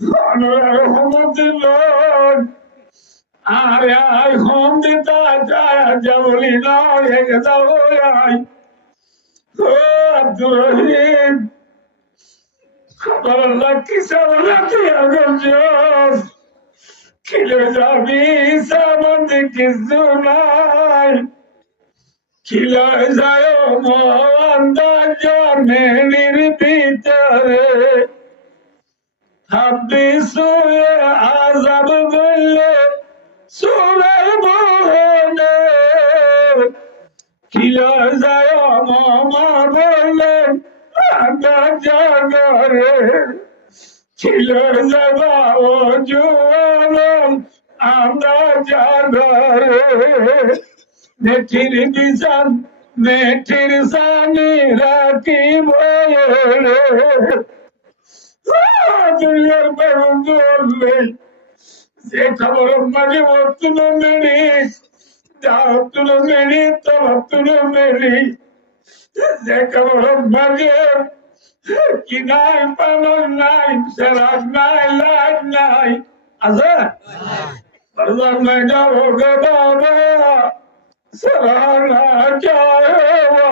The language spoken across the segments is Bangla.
রহমতুল্লাহ আরে আই হোম দিতা যাবলি না হেগে দাও আই ও আব্দুর রহিম খবর লাকি সালাতি আগল খিলে যাবি সামনে কিছু নাই খিলে যায় মন্দাজ মেলির ভিতরে হাবি সুয়ে আজাব বললে সুরাই বহনে খিলে যায় মামা বললে জাগরে ছিল যাবা ও জুয়ান আমরা জাগরে মেঠির বিজান মেঠির সানি রাখি বলে দুনিয়ার বেরুন বললে যে খবর মাঝে তুলো মেরি যাও তুলো মেরি তব তুলো মেরি যে খবর মাঝে কি নাই পালন নাই সেরাজ নাই লাজ নাই আছে বাজার में जाओगे बाबा सराहना जाएगा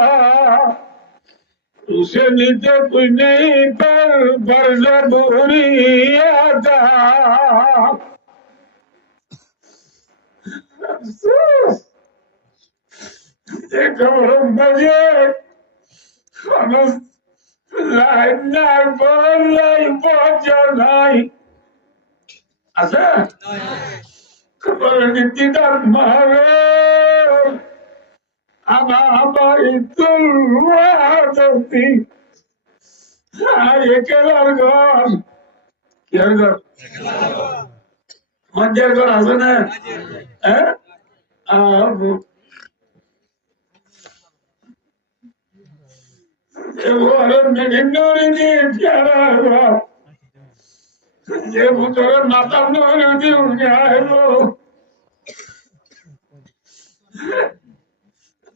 उसे नीचे कुछ नहीं पर बरस बुरी आता देखो बजे লাইন নাই বললাই বজা নাই আছে খবর নীতিটার মারে আমার তুলতি একেলার ঘর কের ঘর মঞ্জের ঘর আছে না হ্যাঁ যে ভূতরে মাথা নদী উঠে আইলো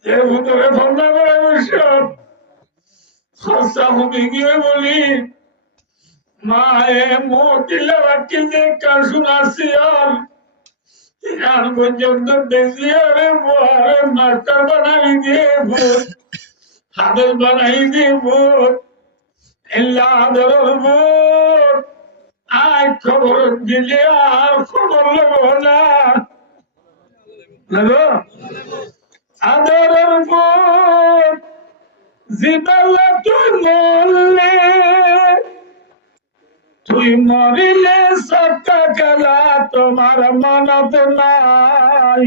যে ভূতরে ঠান্ডা করে বসব হাসা হুবি গিয়ে বলি মা এ মোটিলে বাকি যে কার শোনাছি আর পর্যন্ত বেশি আরে বহারে মাস্টার বানাই দিয়ে ভূত হাদল বানাই দিয়ে ভূত এল্লা আদর ভূত আয় খবর দিলে আর খবর নেব না আদরের ভূত জীবনে তুই মরলে তুই মরিলে সবটা খেলা তোমার মানত নাই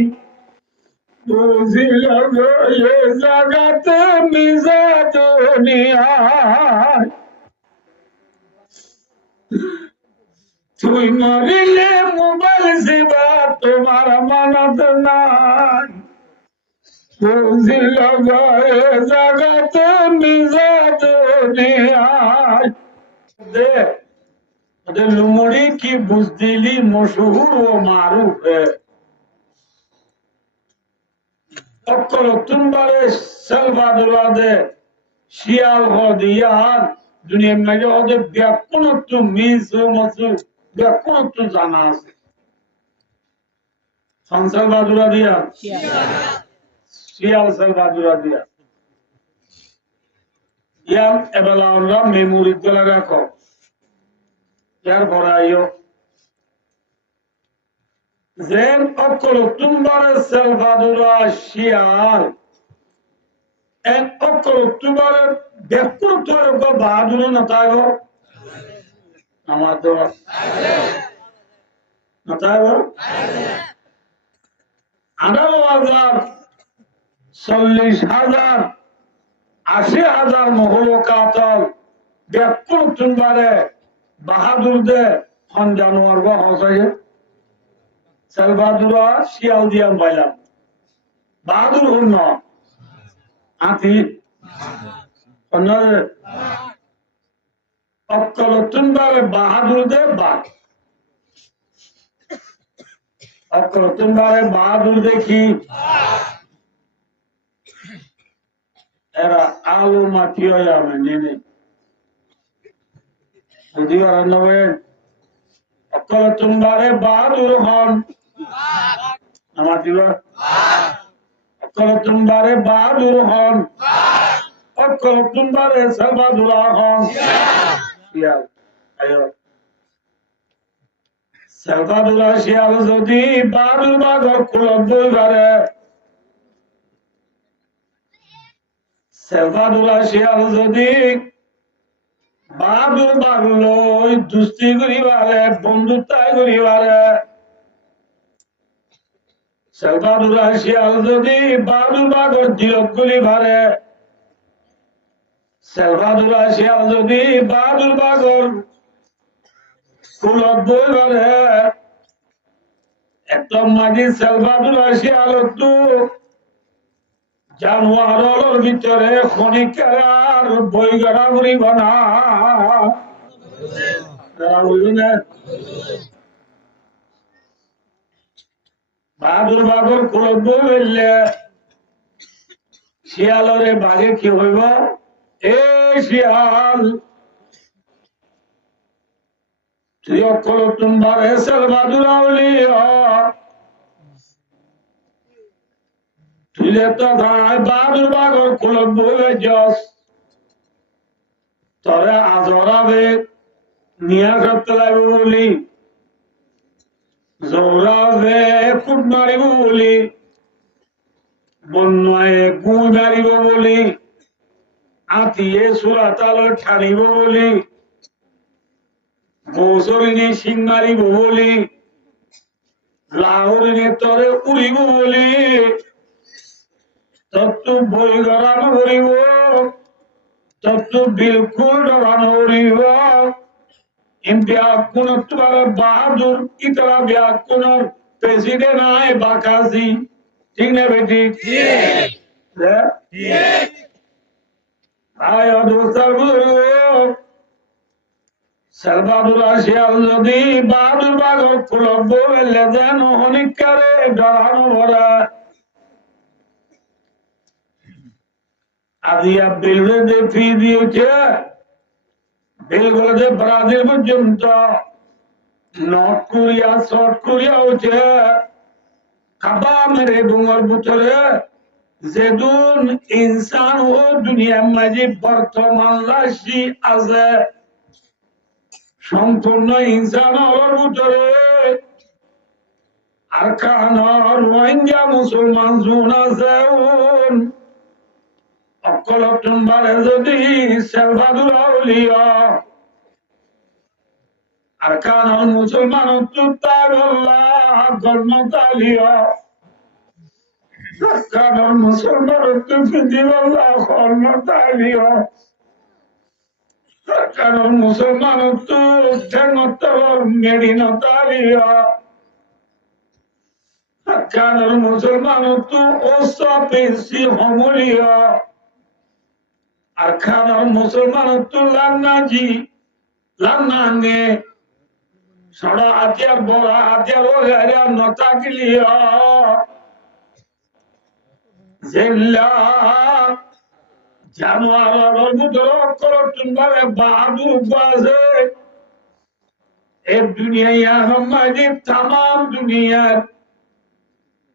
বুঝিল এ জগতে মিজা দুনিয়ায় তুই মরিলে মোবাইল সেবা তোমার মানত নাই বুঝিল এ জগতে মিজা দুনিয়ায় দে लुमड़ी की बुजदिली मशहूर व मारूफ है अक्कल तुम्बारे सलवादुला दे शियाल हो दिया दुनिया में जो दे बेकुन तुम मीज़ मसू बेकुन तुम जाना कौन सलवादुला दिया शियाल सलवादुला दिया या एबला अल्लाह मेमोरी दला रखो यार बोरायो ज़ेन अक्ल तुम्बारे सलवादुरा शियाल एन अक्ल तुम्बारे बेकुर तोरे को बहादुर नतागो नमातो नतागो 18,000 40,000 মহলকাতল বেকুর तुम्बारे বাহাদুর দে হন জানোয়ার গো হসাইয়ে সালবাদুরা শিয়াল দিয়াম বাইলাম বাহাদুর হন না আতি অন্যরে অক্কলতুন বারে বাহাদুর দে বাঘ অক্কলতুন বারে বাহাদুর দেখি এরা আলু মাখিয়ে যাবে নেনে বুঝি আর নবে অকল তোমারে বাহাদুর হন আমার দিবা অকল তোমারে বাহাদুর হন অকল তোমারে সর্বাদুরা হন শিয়াল আয়ো সর্বাদুরা শিয়াল যদি বাহাদুর বাগর কুলব বইবারে সর্বাদুরা শিয়াল যদি বাহাদুর বাগলো দুস্তি করিবারে বন্ধুত্বায় করিবারে সর্বাদুরা শিয়াল যদি বাহাদুর বাগর দিলক করিবারে সর্বাদুরা শিয়াল যদি বাহাদুর বাগর কুলব বইবারে একদম মাঝি সর্বাদুরা শিয়াল তো জানোয়ারের ভিতরে খনিকার বই গড়া করিব না বাহাদুর বাগর কুলব বইলে শিয়ালরে বাঘে কি হইব এ শিয়াল তুই অকল তোমার হেসেল বাদুর আউলি তুই তো বাদুর বাগর কুলব বইলে যস তরে আজরাবে নিয়া করতে লাগবে বলি জোরাবে কুট মারিব বলি বন্যায় গুঁ মারিব বলি আতিয়ে সুরাতাল ঠানিব বলি বৌসরিনে সিং মারিব বলি লাহরিনে তরে উড়িব বলি তত্তু বই গড়ানো করিব তত্তু বিলকুল ডরানো করিব ব্যাকুণ তোমার বাহাদুর ইতরা ব্যাকুণর প্রেসিডেন্ট আয় বাকাসি ঠিক না বেটি আয় অদোস্তার সর্বাদুরা শিয়াল যদি বাহাদুর বাগর কুলব বইলে যেন অনিকারে ডরানো ভরা আজিয়া বিলরে যে ফি দিয়েছে বিলগুলো যে ব্রাজিল পর্যন্ত নর্থ কোরিয়া সাউথ কোরিয়া হচ্ছে খাবা মেরে ডুঙ্গর ভিতরে যেদুন ইনসান ও দুনিয়ার মাঝে বর্তমান রাশি আছে সম্পূর্ণ ইনসান হওয়ার ভিতরে আর কানার রোহিঙ্গা মুসলমান জোন আছে অকল তোমারে যদি সালভাদুর আউলিয়া আর কানার মুসলমান তুতারুল্লাহ গণতালিয়া কানার মুসলমান তুফিদিল্লাহ গণতালিয়া কানার মুসলমান তু ঠেঙ্গতর মেডিনতালিয়া কানার মুসলমান তু ওসাপেসি হমলিয়া আর খানার মুসলমান তো লান্নাজি লান্নাঙ্গে সড়া হাতিয়ার বড় হাতিয়ার ও গাড়ি নতা গিলিয়া জেল্লা জানোয়ারের ভিতরে অক্ষর তুমবারে বাহাদুর বাজে এ দুনিয়ায় আমাদের তাম দুনিয়ার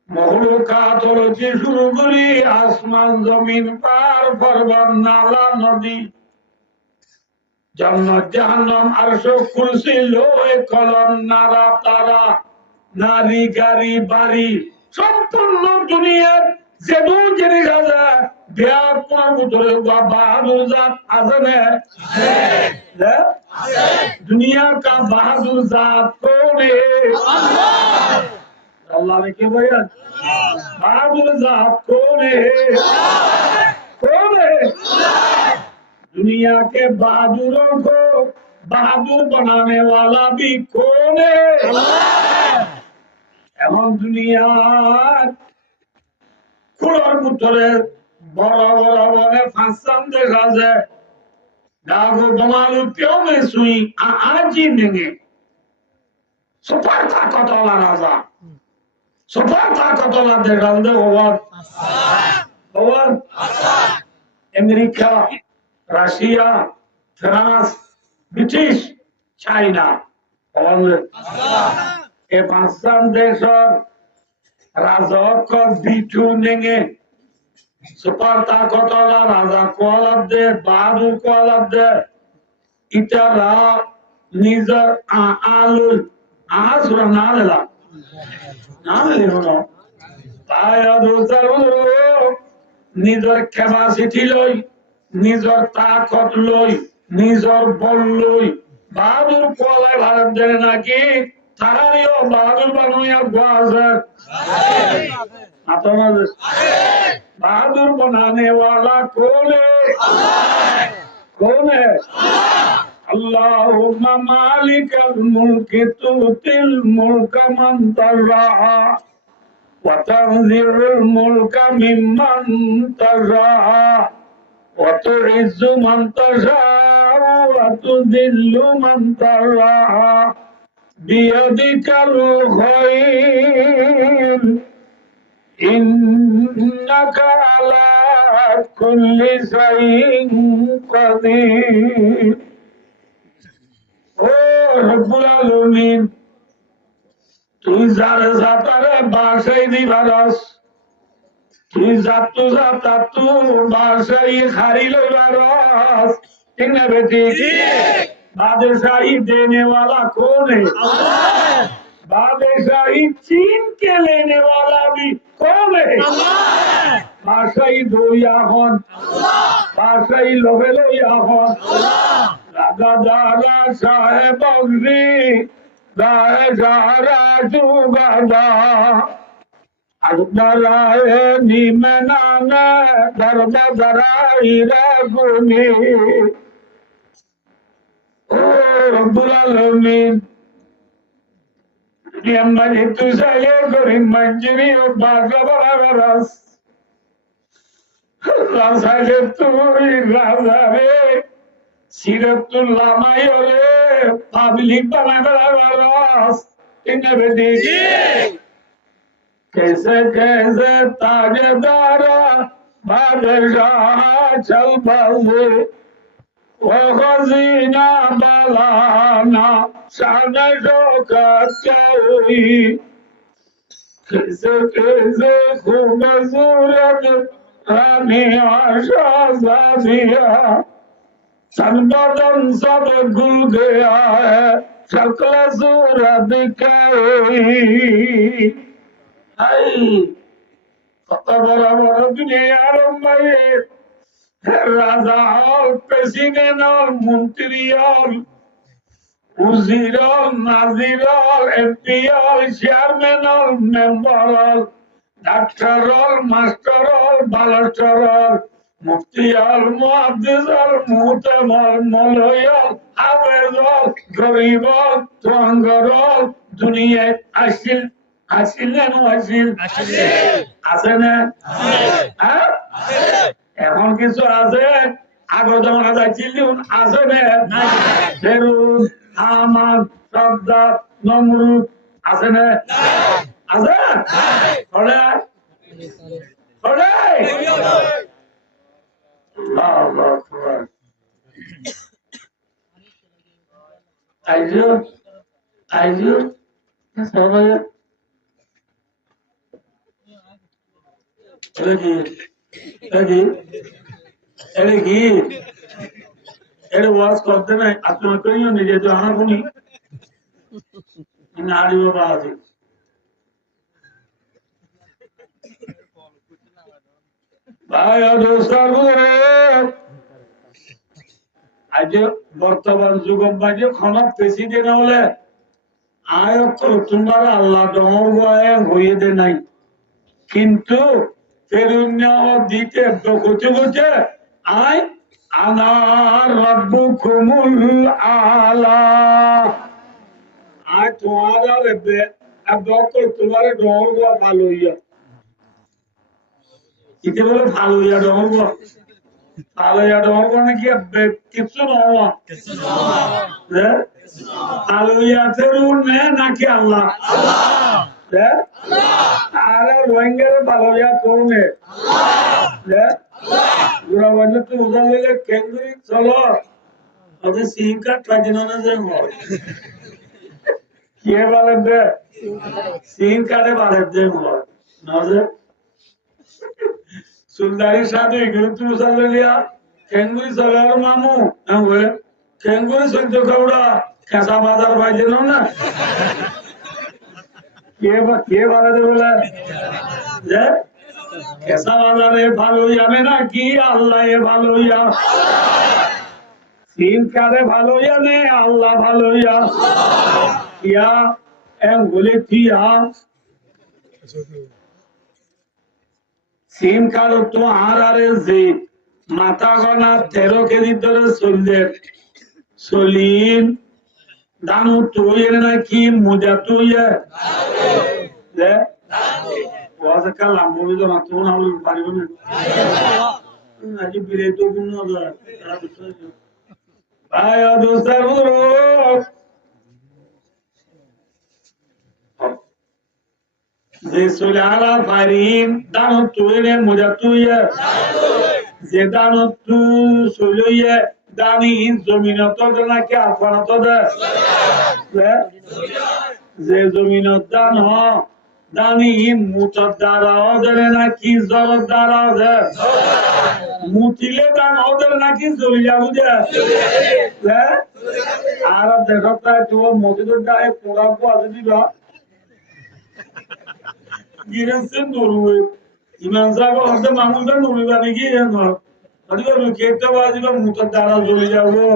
মখলুকাত হচ্ছে শুরু করি আসমান জমিন পার পর্বত নালা নদী জান্নাত জাহান্নাম আরশ কুরসি লোহে কলম নারা তারা নারী গাড়ি বাড়ি সম্পূর্ণ দুনিয়ার যেদু জিনিস আছে ব্যাপার ভিতরে বাহাদুর জাত আছে না दुनिया का बहादुर जात कौन है अल्लाह ने क्या बोला बहादुर जात कौन है दुनिया के बहादुरों को बहादुर बनाने वाला भी कौन है एवं दुनिया खुलार पुत्रे बड़ा बड़ा बड़े फांसन देखा जाए दागो बमालू क्यों में सुई आज ही देंगे सुपर ताकत वाला राजा सुपर ताकत वाला देखा दे ओवर America Russia France British China এ পাঁচটান দেশর রাজক বিটু নেঙে সুপার তাকতলা রাজা কোয়ালাব দে বাহাদুর কোয়ালাব দে ইতারা নিজের আলু আহাসুরা না লেলা না লেল তাই নিজের ক্যাপাসিটি লই নিজের তাকত লই নিজের বল লই বাহাদুর কোয়ালায় ভারত দেয় নাকি তারারিও বাহাদুর বানুয়া আছে बहादुर बनाने वाला कौन है कौन है अल्लाहुम्मा मालिकल मुल्क तुतिल मुल्क मन तशा व तंजिलुल मुल्क मिम्मन तशा व तुइज्जु मन तशा व तुदिल्लु मन तशा बियदिकल खैर इन्नका अला कुल्ली शैइन कदीर ओ रब्बुल आलमीन তুই যারে যাতারে বাসাই দিবারস তুই যাতু যাতাতু বাসাই খারি লইবারস ঠিক না বেটি বাদশাহী देने वाला कौन है अल्लाह बादशाही छीन के लेने वाला भी कौन है बादशाही दो याहन बादशाही लोहे लो याहन राजा दारा साहेब अग्री गाए जारा जुगादा अल्लाह नीमे नाने दरबा दराई रागुनी ओ रब्बुल आलमीन Yamani tu saye kori manjiri o baga bararas. Rasale tu razare siratullah mayole public bararas. Inne bedi kaise kaise tajdara badshah chal bahu وخزينا بلانا شان شوكت جاوي كيسه كيسه خوب صورت رانی آشا زادیا سن بدن سب گل گیا ہے شکل صورت کئی ای فقبر دنیا رمائے রাজা হল প্রেসিডেন্ট হল মন্ত্রী হল উজির হল নাজির হল এমপি হল চেয়ারম্যান হল মেম্বার হল ডাক্তার হল মাস্টার হল বালাস্টার হল মুফতি হল মুহাদ্দিস হল মুহতাম হল মৌলভী হল হাফেজ হল গরিব হল তোয়াঙ্গর হল দুনিয়ায় আসিল আসিল না আসিল আছে না হ্যাঁ এখন কিছু আছে আগর জমানা যাচ্ছিল আছে না ফেরুন হামান সদ্দার নমরুদ আছে না আছে ওরে ওরে আল্লাহু আকবার আইজো আইজো সবাই ওয়াজ করতে নাই আপনার করিও নিজে তো আমার কোনি নারী বাবা আছে ভাই আজ বর্তমান যুগ মাঝে ক্ষমা প্রেসিডেন্ট হলে আয় তোমার আল্লাহ ডর হয়ে দে নাই কিন্তু দিতে বলতে বলতে আয় আনার রব্বুকুমুল আলা আয় তোমার ডর ভালো হইয়া ইতে বলে ভালো হইয়া ডর ভালো হইয়া ডর নাকি কিছু নয় ভালো হইয়াছে নাকি আল্লাহ আরে রোহিঙ্গার ভালো হইয়া কমে তো উদা হইলে কেন্দ্রিক চলো সিম কার্ড কাজে না কে বলে দে সিন কাটে বাড়ে দে নজে সুলদারি সাথে এগুলো তুমি চলে লিয়া খেঙ্গুরি চলে আর মামু খেঙ্গুরি চলতে কাউড়া খেসা বাজার বাইতে না কে বলে দে বলে যে খেসা বাজারে ভালো জানে না কি আল্লাহ ভালো ইয়া সিন কারে ভালো জানে আল্লাহ ভালো ইয়া ইয়া এম বলে থিয়া সিম কালো তো আরে যে মাথা গনা 13 কেজি ধরে চলছে সলিন দানু তুই নাকি মুজা তুই কালাম বলি তো না তোমার আমি পারিব না আজ বিরে তো গুণ ভাই দোস্তার যে সোলালা ফারিন দানো তুইনে মুজা তুই যে দানো তু সোলইয়ে দানি জমিনত নাকি আসমানত দে যে জমিনত দান হ দানি মুতর দ্বারা ওদের নাকি জরর দ্বারা ওদের মুতিলে দান ওদের নাকি জ্বলি যাবো যে আর দেখো প্রায় তোমার মসজিদের গায়ে পোড়াবো আছে দিবা গিরেছেন নরুয়ে ইমান সাহেব হতে মানুষরা নরুবা নাকি কেকটা বাজিবা মুতের দ্বারা জ্বলে যাবো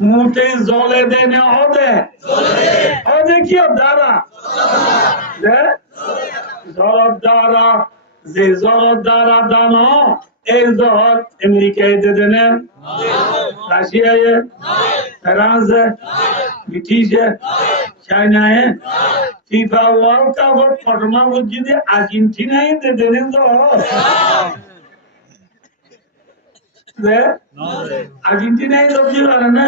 মুতে জলে দেনে হবে হবে কি দ্বারা জরর দ্বারা যে জরর দ্বারা দানো এই জর আমেরিকায় দেনে রাশিয়ায় ফ্রান্সে ব্রিটিশে চায়নায় ফিফা ওয়ার্ল্ড কাপ ফটমা মসজিদে আর্জেন্টিনায় দেনে জর আর্জেন্টিনায় সবজি পারে না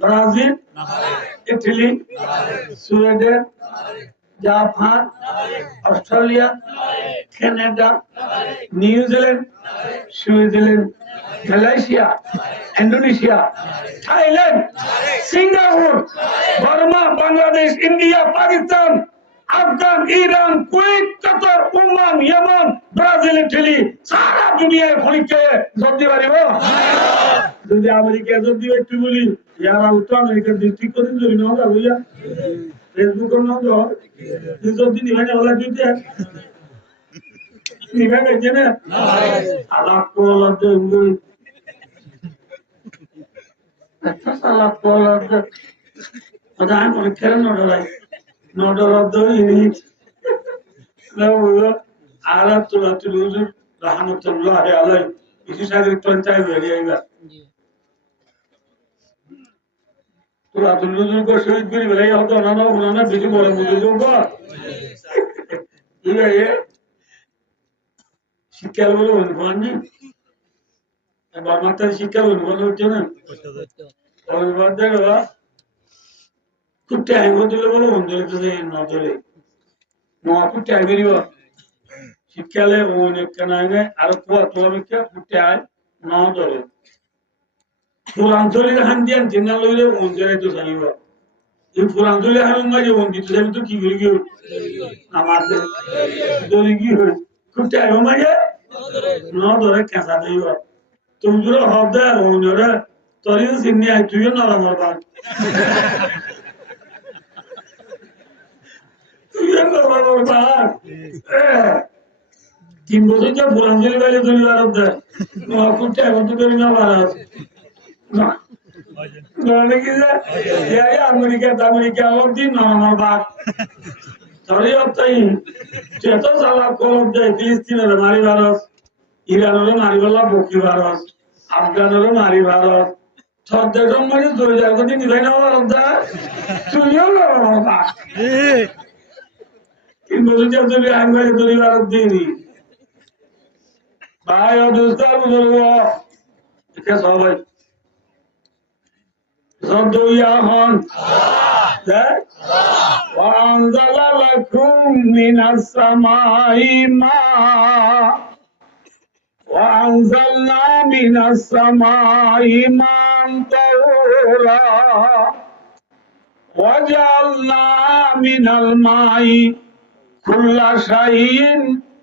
Brazil Italy Sweden Japan Australia Canada New Zealand Switzerland Malaysia Indonesia Thailand Singapore Burma Bangladesh India Pakistan Afghan Iran Kuwait Qatar Oman Yemen Brazil Italy সারা দুনিয়ায় ফলিকে জব্দি পারিব যদি আমেরিকা যদি একটু বলি ইয়ারা উত্তর আমেরিকার ডিস্ট্রিক্ট করে যদি না হবে বুঝা ফেসবুক না তো যদি নিভানে ওলা দিতে নিভানে জেনে আলাপ করতে উঙ্গুই আচ্ছা আলাপ করতে ওটা আমি মনে করে নড়াই নডরদ ইনি আলা তুলাতুল হুজুর রাহমাতুল্লাহ আলাইহি কিছু সাগর পঞ্চায়েত হইয়া তুলাতুল হুজুর কো শহীদ করি বলে হতো না না ওনা বেশি বড় বুঝে যোগ ইয়ে শিক্ষা বলে অনুমাননি এবার মাত্র শিক্ষা অনুমান হচ্ছে না অনুমান দেওয়া খুব টাইম দিলে বলে অঞ্চলে তো নজরে খুব টাইম বেরিব শীতকালে অনেক আর কুয়া তোয়ামিকা ফুটে আয় নজরে ফুলাঞ্চলে হান দিয়ান চিন্তা লইলে অঞ্চলে তো জানিব এই ফুলাঞ্চলে হান মাঝে অঞ্চিত যাবি তো কি করি গিয়ে আমার দরি কি হই খুব টাইম মাঝে নজরে কেঁচা দিব তুমি হব দে অন্যরে তরি চিনি আই তুইও নরমার বাদ তিন বছর যা ফুলাঞ্জলি বাইরে তৈরি ভারত দেয় কুটে এখন তো তৈরি না ভারত আমেরিকা অব্দি নরমার বাঘ ধরে অপ্তাই যত সালা কলব দেয় ফিলিস্তিনের মারি ভারত ইরানের মারি বলা বকি ভারত আফগানের মারি ভারত সর্দার সম্মানে চলে যায় যদি নিভাই না ভারত দেয় তুমিও নরমার বাঘ তিন বছর যা তৈরি আঙ্গারে তৈরি ভারত দিইনি ভাই অদুস্তার বুঝল সবাই হন وأنزل لكم من السماء ماء وأنزلنا من السماء ماء طهورا وجعلنا من الماء كل شيء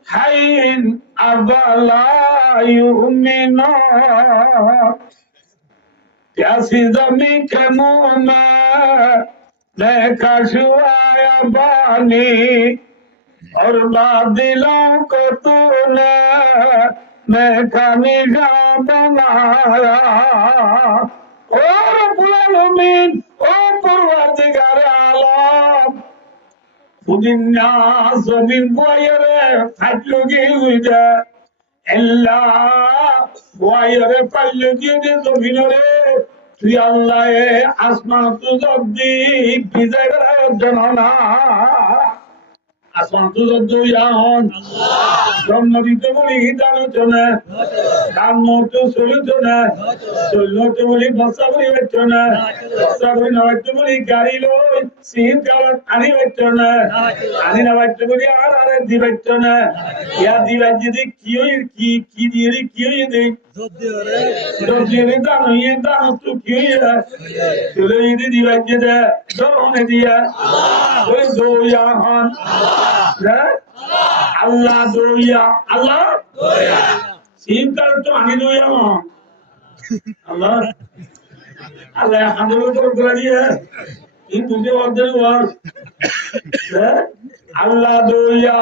حي أفلا يؤمنون प्यासी जमी के मुंह में देखा शुआया पानी और बादलों को तूने देखा निशान बनाया ओ रब्बुल आलमीन ओ परवरदिगार आलम खुदिन्ना जमीन बोयरे फाटलुगी हुईदा अल्लाह बोयरे फाटलुगी दे जमीनरे তুই আল্লাহ আসমান তো জব্দি বিজয় জানা আসমান তো জব্দি ইয়াহন জন্ম দিতে বলি জানো তো না কাম তো চলিত না চললো তো বলি বসা বলি বেচো না বসা বলি না বেচো বলি গাড়ি লই সিন কালা আনি বেচো না আনি না বেচো বলি আর আরে দি বেচো না ইয়া দিবা যদি কি দিয়ে কি দে জব্দি রে জানো ইয়ে জানো তো কি চলে যদি দিবা যেতে দরনে দিয়া ওই দোয়া হন আল্লাহ দোয়া আল্লাহ দোয়া সিন কাল তো আনি দোয়া হন আল্লাহ আল্লাহ হামদুল করে দিয়ে এই দুটো অর্ধেক ওয়াজ আল্লাহ দোয়া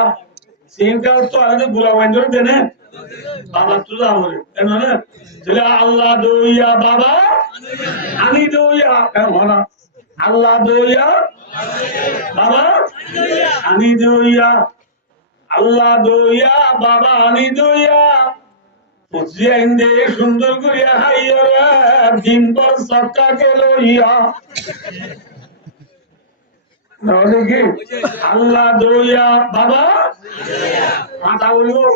সিন কাল তো আনি বুলা ওয়াইন্ডর দেনে বাবা তো আমরে এমনে চলে আল্লাহ দোয়া বাবা আনি দোয়া কেমন আল্লাহ দোয়া বাবা আনি দোয়া আল্লাহ দোয়া বাবা আনি দোয়া পুজিয়াইন্দে সুন্দর করিয়া হাইয়া দিন পর সক্কাকে লইয়া দেখি আল্লাহ দোয়া বাবা মাথা বলবো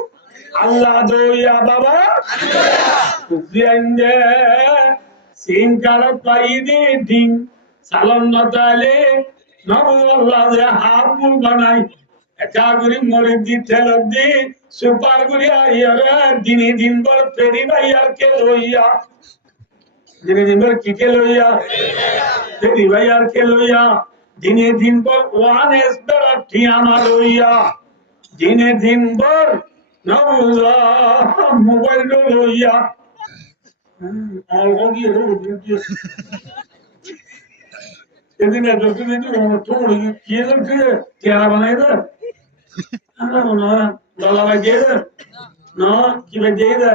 আল্লাহ দোয়া বাবা পুজিয়াইন্দে সিন কারক পাইদে দিন সালাম নতালে নবু আল্লাহ যে হাবুল বানাই একাগুরি মরিদ দি ঠেলক দি সুপার গুরি আইয়ারে দিনে দিন বর ফেরি ভাইয়ার কে লইয়া দিনে দিন বর কি কে লইয়া ফেরি ভাইয়ার কে লইয়া দিনে দিন বর ওয়ান এস বর ঠিয়ামা লইয়া দিনে দিন বর নবুল্লা মোবাইল লইয়া algo que এদিন যতদিন তোর কি কি আর বানাই দে না লালা লাগে না কি বেজে দে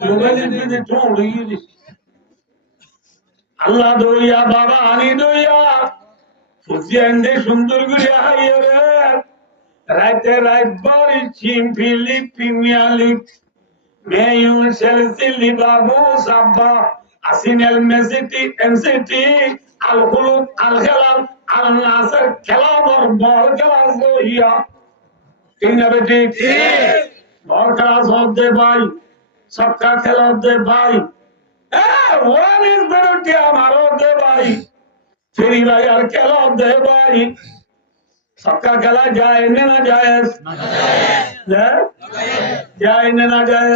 মোবাইল দিয়ে তোর আল্লাহ দইয়া বাবা আনি দইয়া ফুজিয়ান্ডে সুন্দর করে হাইয়া রে রাতে রাত বাড়ি চিম্পিলি প্রিমিয়ালি মেয়ু সেলসিলি বাবু সাব্বা আসিনাল মেসিটি এমসিটি আল খুলুক আল খেলাল আল নাসর খেলাবর বল খেলা হইয়া ঠিক না বেটি বল খেলা হতে ভাই সবকা খেলা হতে ভাই ওয়ান ইজ বেরোটি আমার হতে ভাই ফেরি ভাই আর খেলা হতে ভাই সবকা খেলা যায় না যায় যায় না যায়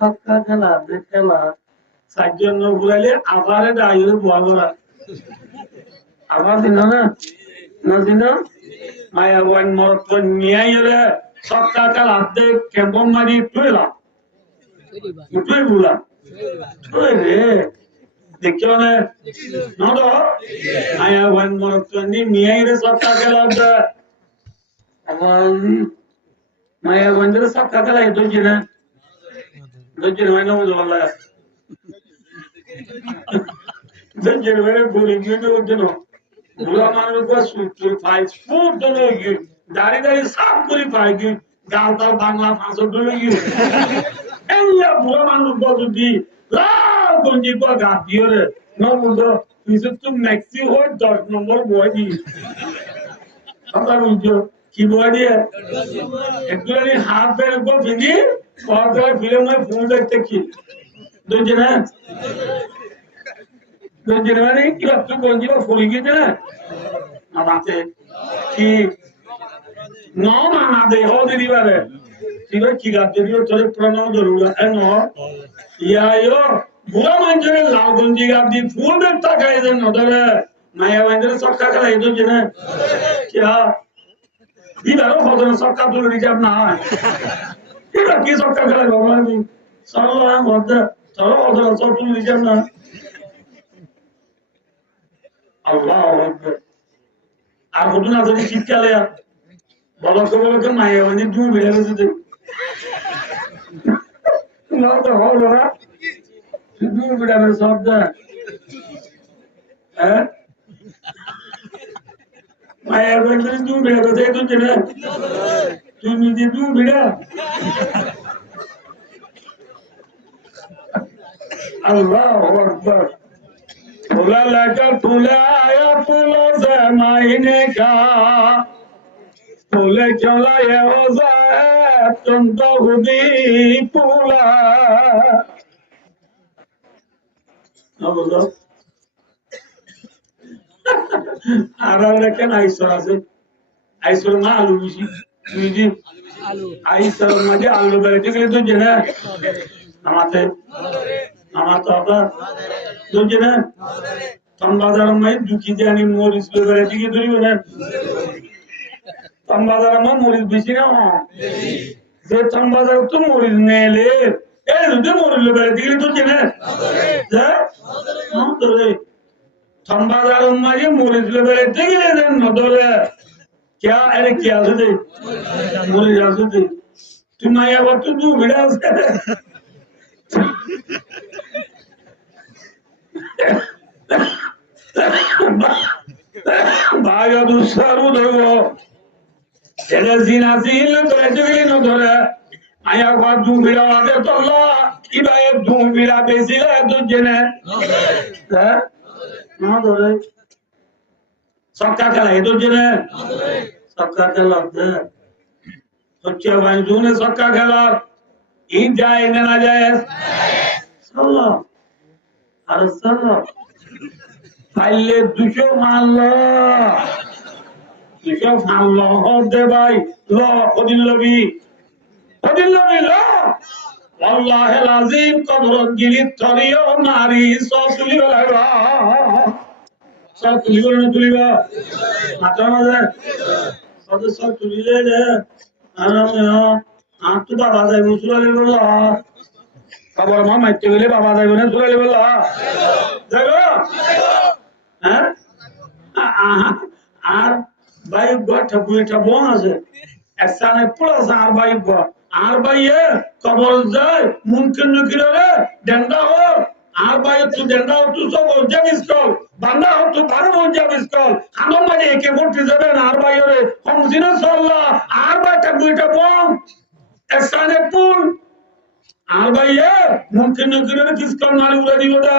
সবকা খেলা খেলা সাতজন ঘুরাইলে আবারে দাঁড়িয়ে বোয়া করা আবার দিন না না দিন মায়া ওয়ান মরত নিয়ে সবকা খেলা দেখ কেমন মারি তুইলাম তুই বললাম তুই রে দেখছো না নদ মায়া ওয়ান মরত নিয়ে সবকা খেলা আবার মায়া ওয়ান সবকা খেলা ধরছি না ধরছি না মানে বললা Then very good you know. Buraman was to fight food to you. That is some good fight you. Galta Bangla Faso to you. And the Buraman was to be La Gonjipa got here. No, is it to Mexico dot number boy? Sometimes you keyboard here. Actually, half a go finish or the film my phone that take it. Don't you know? Generally, you have to go and give a full guitar. Nabate. He no man, they hold the river. He got the river to the pronoun the ruler and all. Yeah, বুড়া মানুষের লাল গঞ্জি গাবি ফুল বের টাকা এই জন্য ধরে মায়া মানুষের চক্কা খেলা এই জন্য না क्या বিবারও হজরে চক্কা তুলে নিচ্ছে না এটা কি চক্কা খেলা ভগবান চলো মধ্যে চলো হজরে চক তুলে নিচ্ছে না আল্লাহ আর কত না যদি শীতকালে বলকে বলকে মায়া মানে দু বেড়ে গেছে না তো হলো না দু বেড়ানোর শব্দ হ্যাঁ মায়া মানে দু বেড়ে গেছে তো চেনে তুমি যে দু বেড়া আল্লাহ আকবার फूला लेकर फूले आया फूलों से मायने का फूले क्यों लाए हो जाए तुम तो खुद ही फूला आरा लेकिन आइसर আছে आइसर না আলু বেশি বুঝি আইসর মাঝে আলু বেশি গেলে তো জেনে আমাতে আমাতে দুজে না তমবাজার মে দুকি জানি মরিস বেরে দিকে ধরিব না তমবাজার মে মরিস বেশি না যে তমবাজার তো মরিস নেলে এই দুধে মরিস বেরে দিকে তো জেনে যা নাম ধরে তমবাজার মে মরিস বেরে দিকে দেন নদরে क्या अरे क्या আছে মরিস আছে তুমি আবার তো দু ভিড়া আছে ভাইয়া দুঃসারু ধরব ছেলে জিনা জিল ধরে চুগলি ন ধরে আয়া ঘর দু ভিড়া আগে তল্লা কি ভাই দু ভিড়া বেশিলে দুজনে হ্যাঁ না ধরে সক্কা খেলা এ দুজনে সক্কা খেলা হচ্ছে ভাই দুনে সক্কা খেলা ঈদ যায় না যায় সাল্লাহ আর সাল্লাহ পাইলে 200 মারলো 200 মারলো হতে ভাই ল কদিন লবি ল আল্লাহে লাজিম কবর গিলিত তরিও নারী সব তুলি লাগা সব তুলিব না তুলিবা মাত্রা মাঝে সব তুলিলে রে আর তো বাবা যাই মুসুলালে বললা খবর মা মাইতে গেলে বাবা যাইব না সুলালে বললা যাইব হ্যাঁ আর বাইক ঠাকুরটা বোন আছে এক স্থানে পড়েছে আর বাইক আর বাইয়ে কবর যায় মুমকিন নকিরে ডেন্ডা হো আর বাই তু ডেন্ডা হো তু সব জাবিস কল বান্দা হো তু বারো জাবিস কল আনন্দ মাঝে একে ভর্তি যাবে না আর বাই রে কম জিনা সাল্লাহ আর বাই ঠাকুরটা বোন এক স্থানে পুল আর বাইয়ে মুমকিন নকিরে কিসকল মারি উড়ে দিল না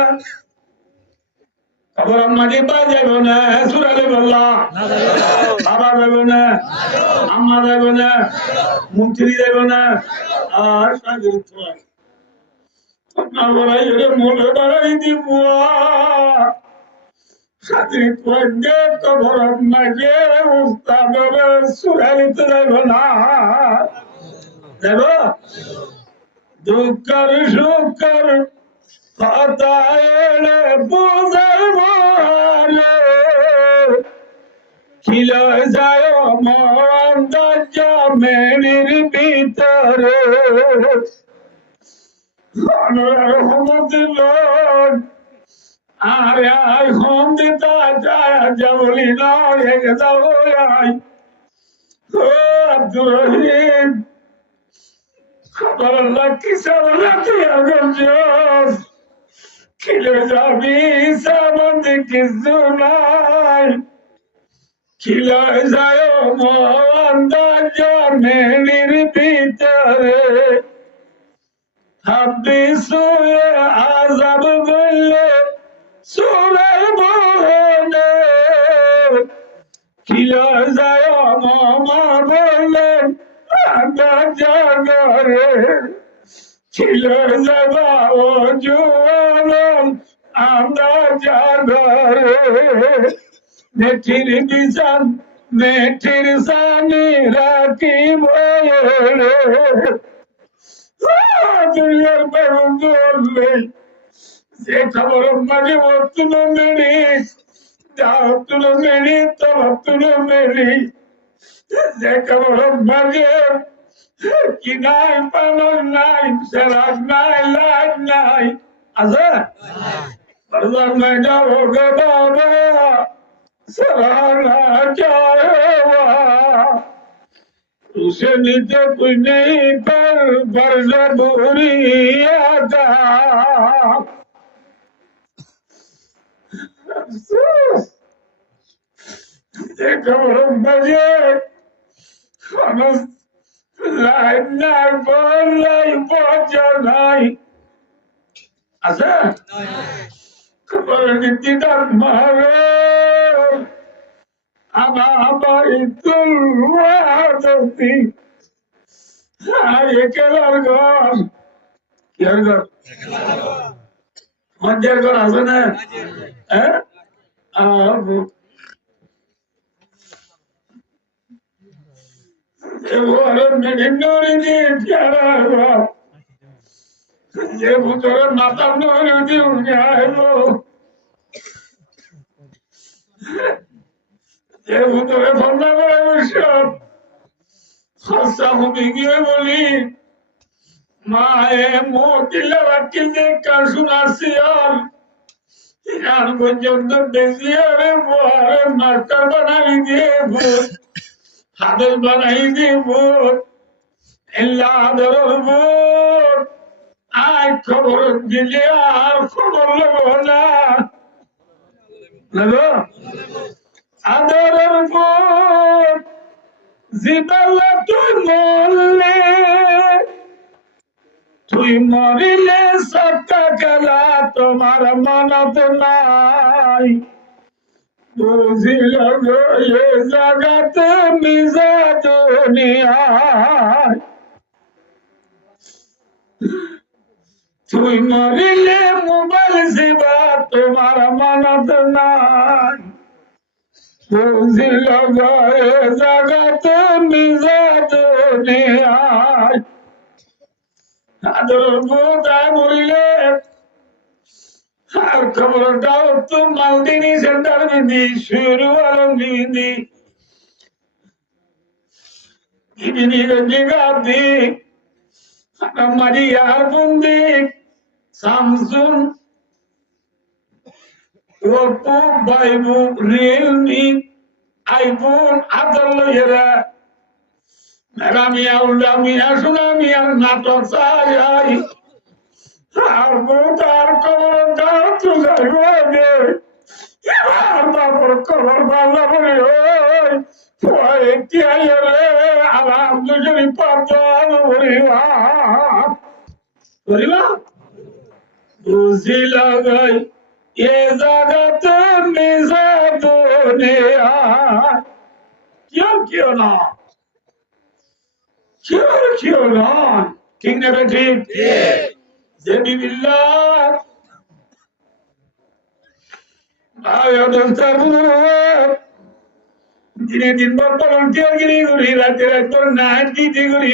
খবর আমাকে পা যাইব না সুরালে বললা বাবা যাইব না আম্মা যাইব না মন্ত্রী যাইব না আর সাগর আপনার বলাই মনে বাড়াই দিব সাথে খবর আমাকে উস্তাদ সুরালিতে যাইব না যাইব দুঃখর সুখর কথায় বুঝাই বলে খিলে যায় মন্দাজ মেনির ভিতরে রহমতুল্লাহ আর আই হোম দিতা যায় যাবলি না এক যাও আই ও আব্দুর রহিম খবর আল্লাহ কিসের রাতে আগর খিলে যাবি সামন্ত কিছু নাই খিলে যায় মন্দাজ মেনির ভিতরে হাবি সুয়ে আজাব বললে সুরে বলে খিলে যায় মামা বললে জাগরে খিলে যাবা ও জুয়ান আমরা জাগরে মেঠির বিজান মেঠির সানি রাখি বলে দুনিয়ার বেরুন বললে যে খবর মাঝে তুলো মেরি যাও তুলো মেরি তব তুলো মেরি যে খবর মাঝে কি নাই পালন নাই সেরাগ নাই লাগ নাই আছে বাজার নাই যাবো গে বাবা সেরাগ না যাওয়া उसे नीचे कोई नहीं पर जरूरी आता खबर बजे लाइन নাই বলাই পচা নাই আছে খবর নীতিটা মারে আমার তুলওয়াতি একেলার ঘর কেয়ার ঘর মঞ্জের ঘর আছে না হ্যাঁ যে ভূতরে মাথা নদী উঠে আইলো যে ভূতরে ঠান্ডা করে বসব হাসা হবে গিয়ে বলি মায়ে মোটিলা বাকি যে কাশুনাসি আর পর্যন্ত বেশি আরে বহারে মাস্টার বানাই দিয়ে ভূত হাতের বানাই দিয়ে ভূত এল্লা আদরের ভূত আয় খবর দিলে আর খবর নেবো না নেবো আদরের ভূত জীবালা তুই মরলে তুই মরিলে সবটা খেলা তোমার মনত নাই বুঝিল এ জগতে মিজা দুনিয়ায় তুই মরিলে মোবাইল শিবা তোমার মনত নাই বুঝিল এ জগতে মিজা দুনিয়ায় আদর বোধায় মরিলে আর খবরটাও তো মালদিনী সেন্টার বিধি শুরু আলম বিধি গাদি মারিয়ার বন্দি সামসুন ওপো বাইবু রিয়েলমি আইফোন আদর লইয়েরা রামিয়া উল্লামিয়া সুনামিয়ার নাটক চাই আর তার খবর দাও তো যাইবে এবার বাবুর খবর ভালো করে ওই কি আইরে আলহামদুলিল্লাহ পাঁচজন করিবা করিবা বুঝি লাগাই এ জায়গাতে মিজা দুনিয়া কেউ না কেউ নয় ঠিক নেবে ঠিক জেবিল্লাহ দিনে দিন ভলান্টিয়ার গিরি করি রাতে রাত নাচ গীতি করি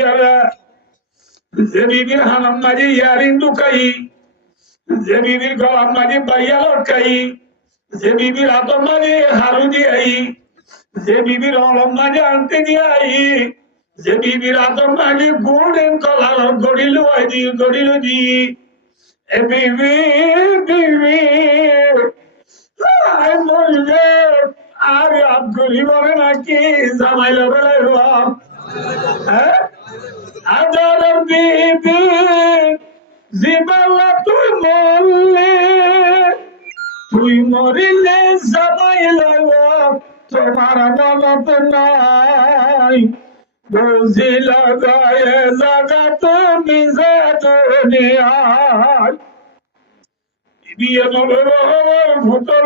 যে বিবির হানাম মাঝে ইয়ারিন লুকাই যে বিবির গলার মাঝে বাইয়া লটকাই যে বিবির হাতর মাঝে হারু দিয়াই যে বিবির অলম মাঝে আনতে দিয়াই যে বিবির হাতর মাঝে golden collar গড়িল the A Bibi Bibi I মরিলে R up গরিব নাকি জামাইল বেলায় হ্যাঁ আদার বিবি জীবালা তুই মরলে তুই মরিলে জামাইল তোমার মনত নাই বুঝিল গায়ে জাগাত মিজা দুনিয়ায় বিয়ে নলের ভূতর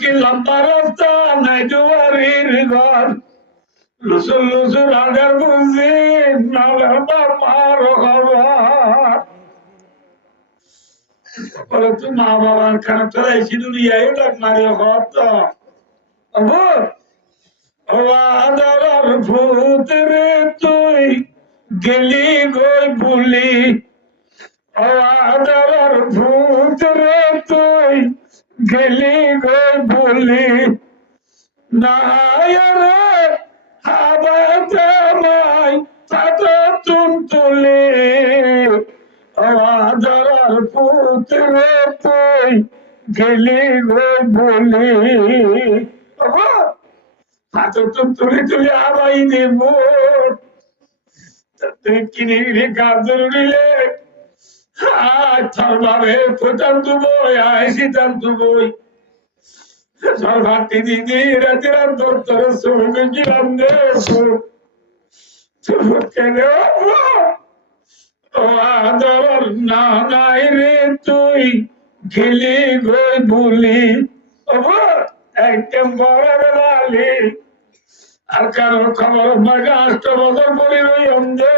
কি লম্বা রাস্তা নাই দুয়ারির ঘর লুসুর লুসুর আগের বুঝি নালে বাবার হবার বলে তুই মা বাবার খারাপ চলাইছি দুনিয়ায় ডাক মারি হত আদার ভূত রে তুই গেলি গই বুলি আদার ভূত রে তুই গেলি গো বলি না রে হাবাতে মাই তাতে তুলে আদার ভূত রে তুই গেলি গো বলি হাতে তুলে তুলে আবাই দেব তুই কিনে গাজর নিলে ভাবে প্রচার দুবই আইসি তার দুবই সর্বাতি দিদি রাতে রাত দপ্তর সঙ্গে গিলাম না নাই রে তুই গেলি গই বলি একদম বড় বেলালি আর কারোর খবর মাঝে ৮ বছর পরে রই অন্ধে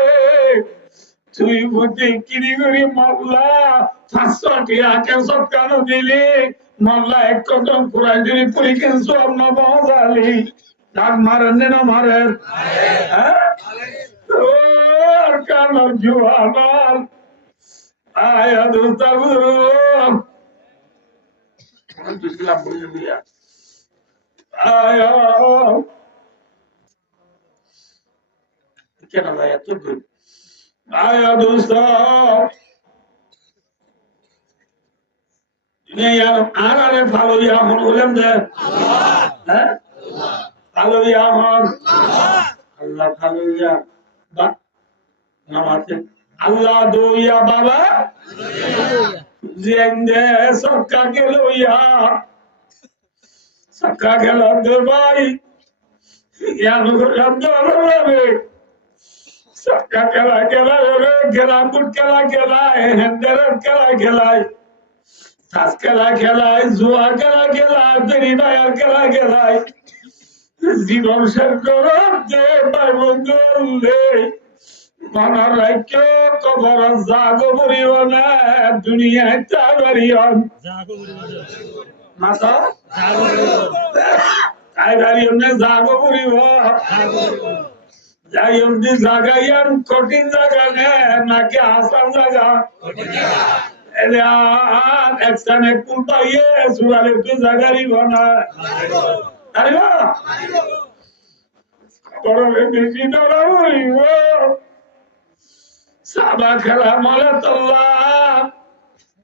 তুই বুঝি কিনি করি মামলা ৫০০ টাকা সব কেন দিলি মামলা এক কদম পুরাই দিলি পরীক্ষা সব না বাজালি ডাক মারেন না মারেন কান জুয়াল আয়া দুস্তা গুরু আয়া কেন ভাই এত দূর আয়া দোস্ত আর আরে ভালো এখন বললাম যে হ্যাঁ ভালো এখন আল্লাহ ভালো নামাতে আল্লাহ দইয়া বাবা জেন্দে সবকা গেলইয়া সবকা গেল ভাই ইয়ানো রামদে সবকা খেলা খেলা গেলাপুট খেলা খেলায় হেন্দারের খেলা খেলায় তাস খেলা খেলায় জুয়া খেলা খেলায় দেরিবায়ার খেলা খেলায় জীবন শেষ করতে ভাই বন্ধু মনের রাজ্য কবর জাগো মরিব না দুনিয়ায় তাবারিও না তো তাইবারিও না জাগো মরিব যাই অব্দি জাগাইয়ান কঠিন জায়গা নাকি আসান জায়গা একসানে কুল পাইয়ে সুরালে তো জাগারি বানা আরে খবরে বেশি ডরা হইব সাবা খেলা মলে তোল্লাহ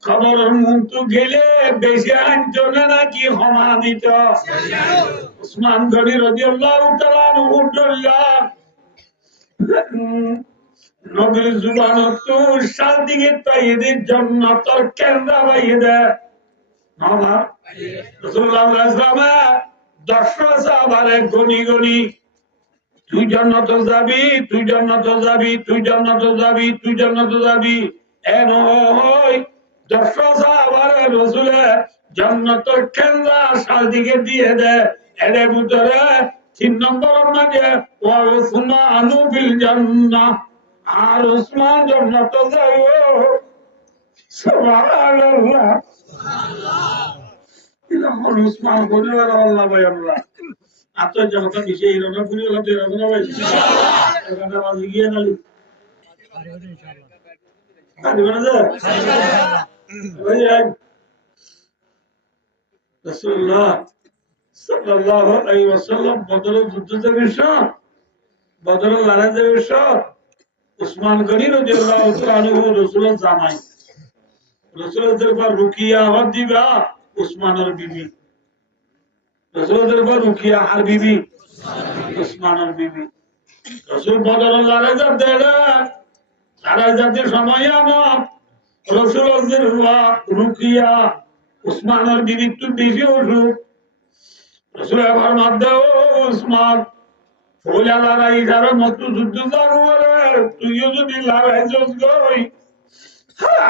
খবরের মুক্ত গেলে বেশি আঞ্চলে নাকি ক্ষমা দিত উসমান গনি রাদিয়াল্লাহু তাআলা উঠল্লাহ নবীর জুবান তোর সাল দিকে তাইদের জান্নাতের কেন্দ্র বাইয়ে দেয় বাবা রাসূলুল্লাহ সাল্লাল্লাহু আলাইহি ১০ সাহাবারে গনি গনি তুই জান্নাতে যাবি তুই জান্নাতে যাবি তুই জান্নাতে যাবি তুই জান্নাতে যাবি এন হই ১০ সাহাবারে রাসূলে জান্নাতের কেন্দ্র সাল দিকে দিয়ে দেয় এর ভিতরে ৩ নম্বর মাঝে ওয়া উসমানু বিল জান্নাহ আর উসমান জান্নাতে যাবে সুবহানাল্লাহ সুবহানাল্লাহ উসমান বলিবার আল্লাহ ভাই আল্লাহ আতো জগতে বিশে ইরনা পুরি হলো তেরা না ভাই এখানে বাজি গিয়ে নালি আরে ইনশাআল্লাহ আরে বলে ভাই রাসূলুল্লাহ সাল্লাল্লাহু আলাইহি ওয়াসাল্লাম বদরের যুদ্ধে বিষয় বদরের লড়াইয়ের বিষয় উসমান গনি রাদিয়াল্লাহু তাআলা আনহু রাসূলের জামাই রাসূলের দরবার রুকিয়া হদ দিবা উসমানের বিবি রাসূলের দরবার রুকিয়া আর বিবি উসমানের বিবি রাসূল বদরের লড়াই যাতে লড়াই যাতে সময় আনো রাসূলের দরবার রুকিয়া উসমানের বিবি তো বেশি অসুখ রাসূল আমার মাদ্দা উসমান ফোলা লড়াই যারা মত যুদ্ধ জাগরে তুইও যদি লড়াই জস গই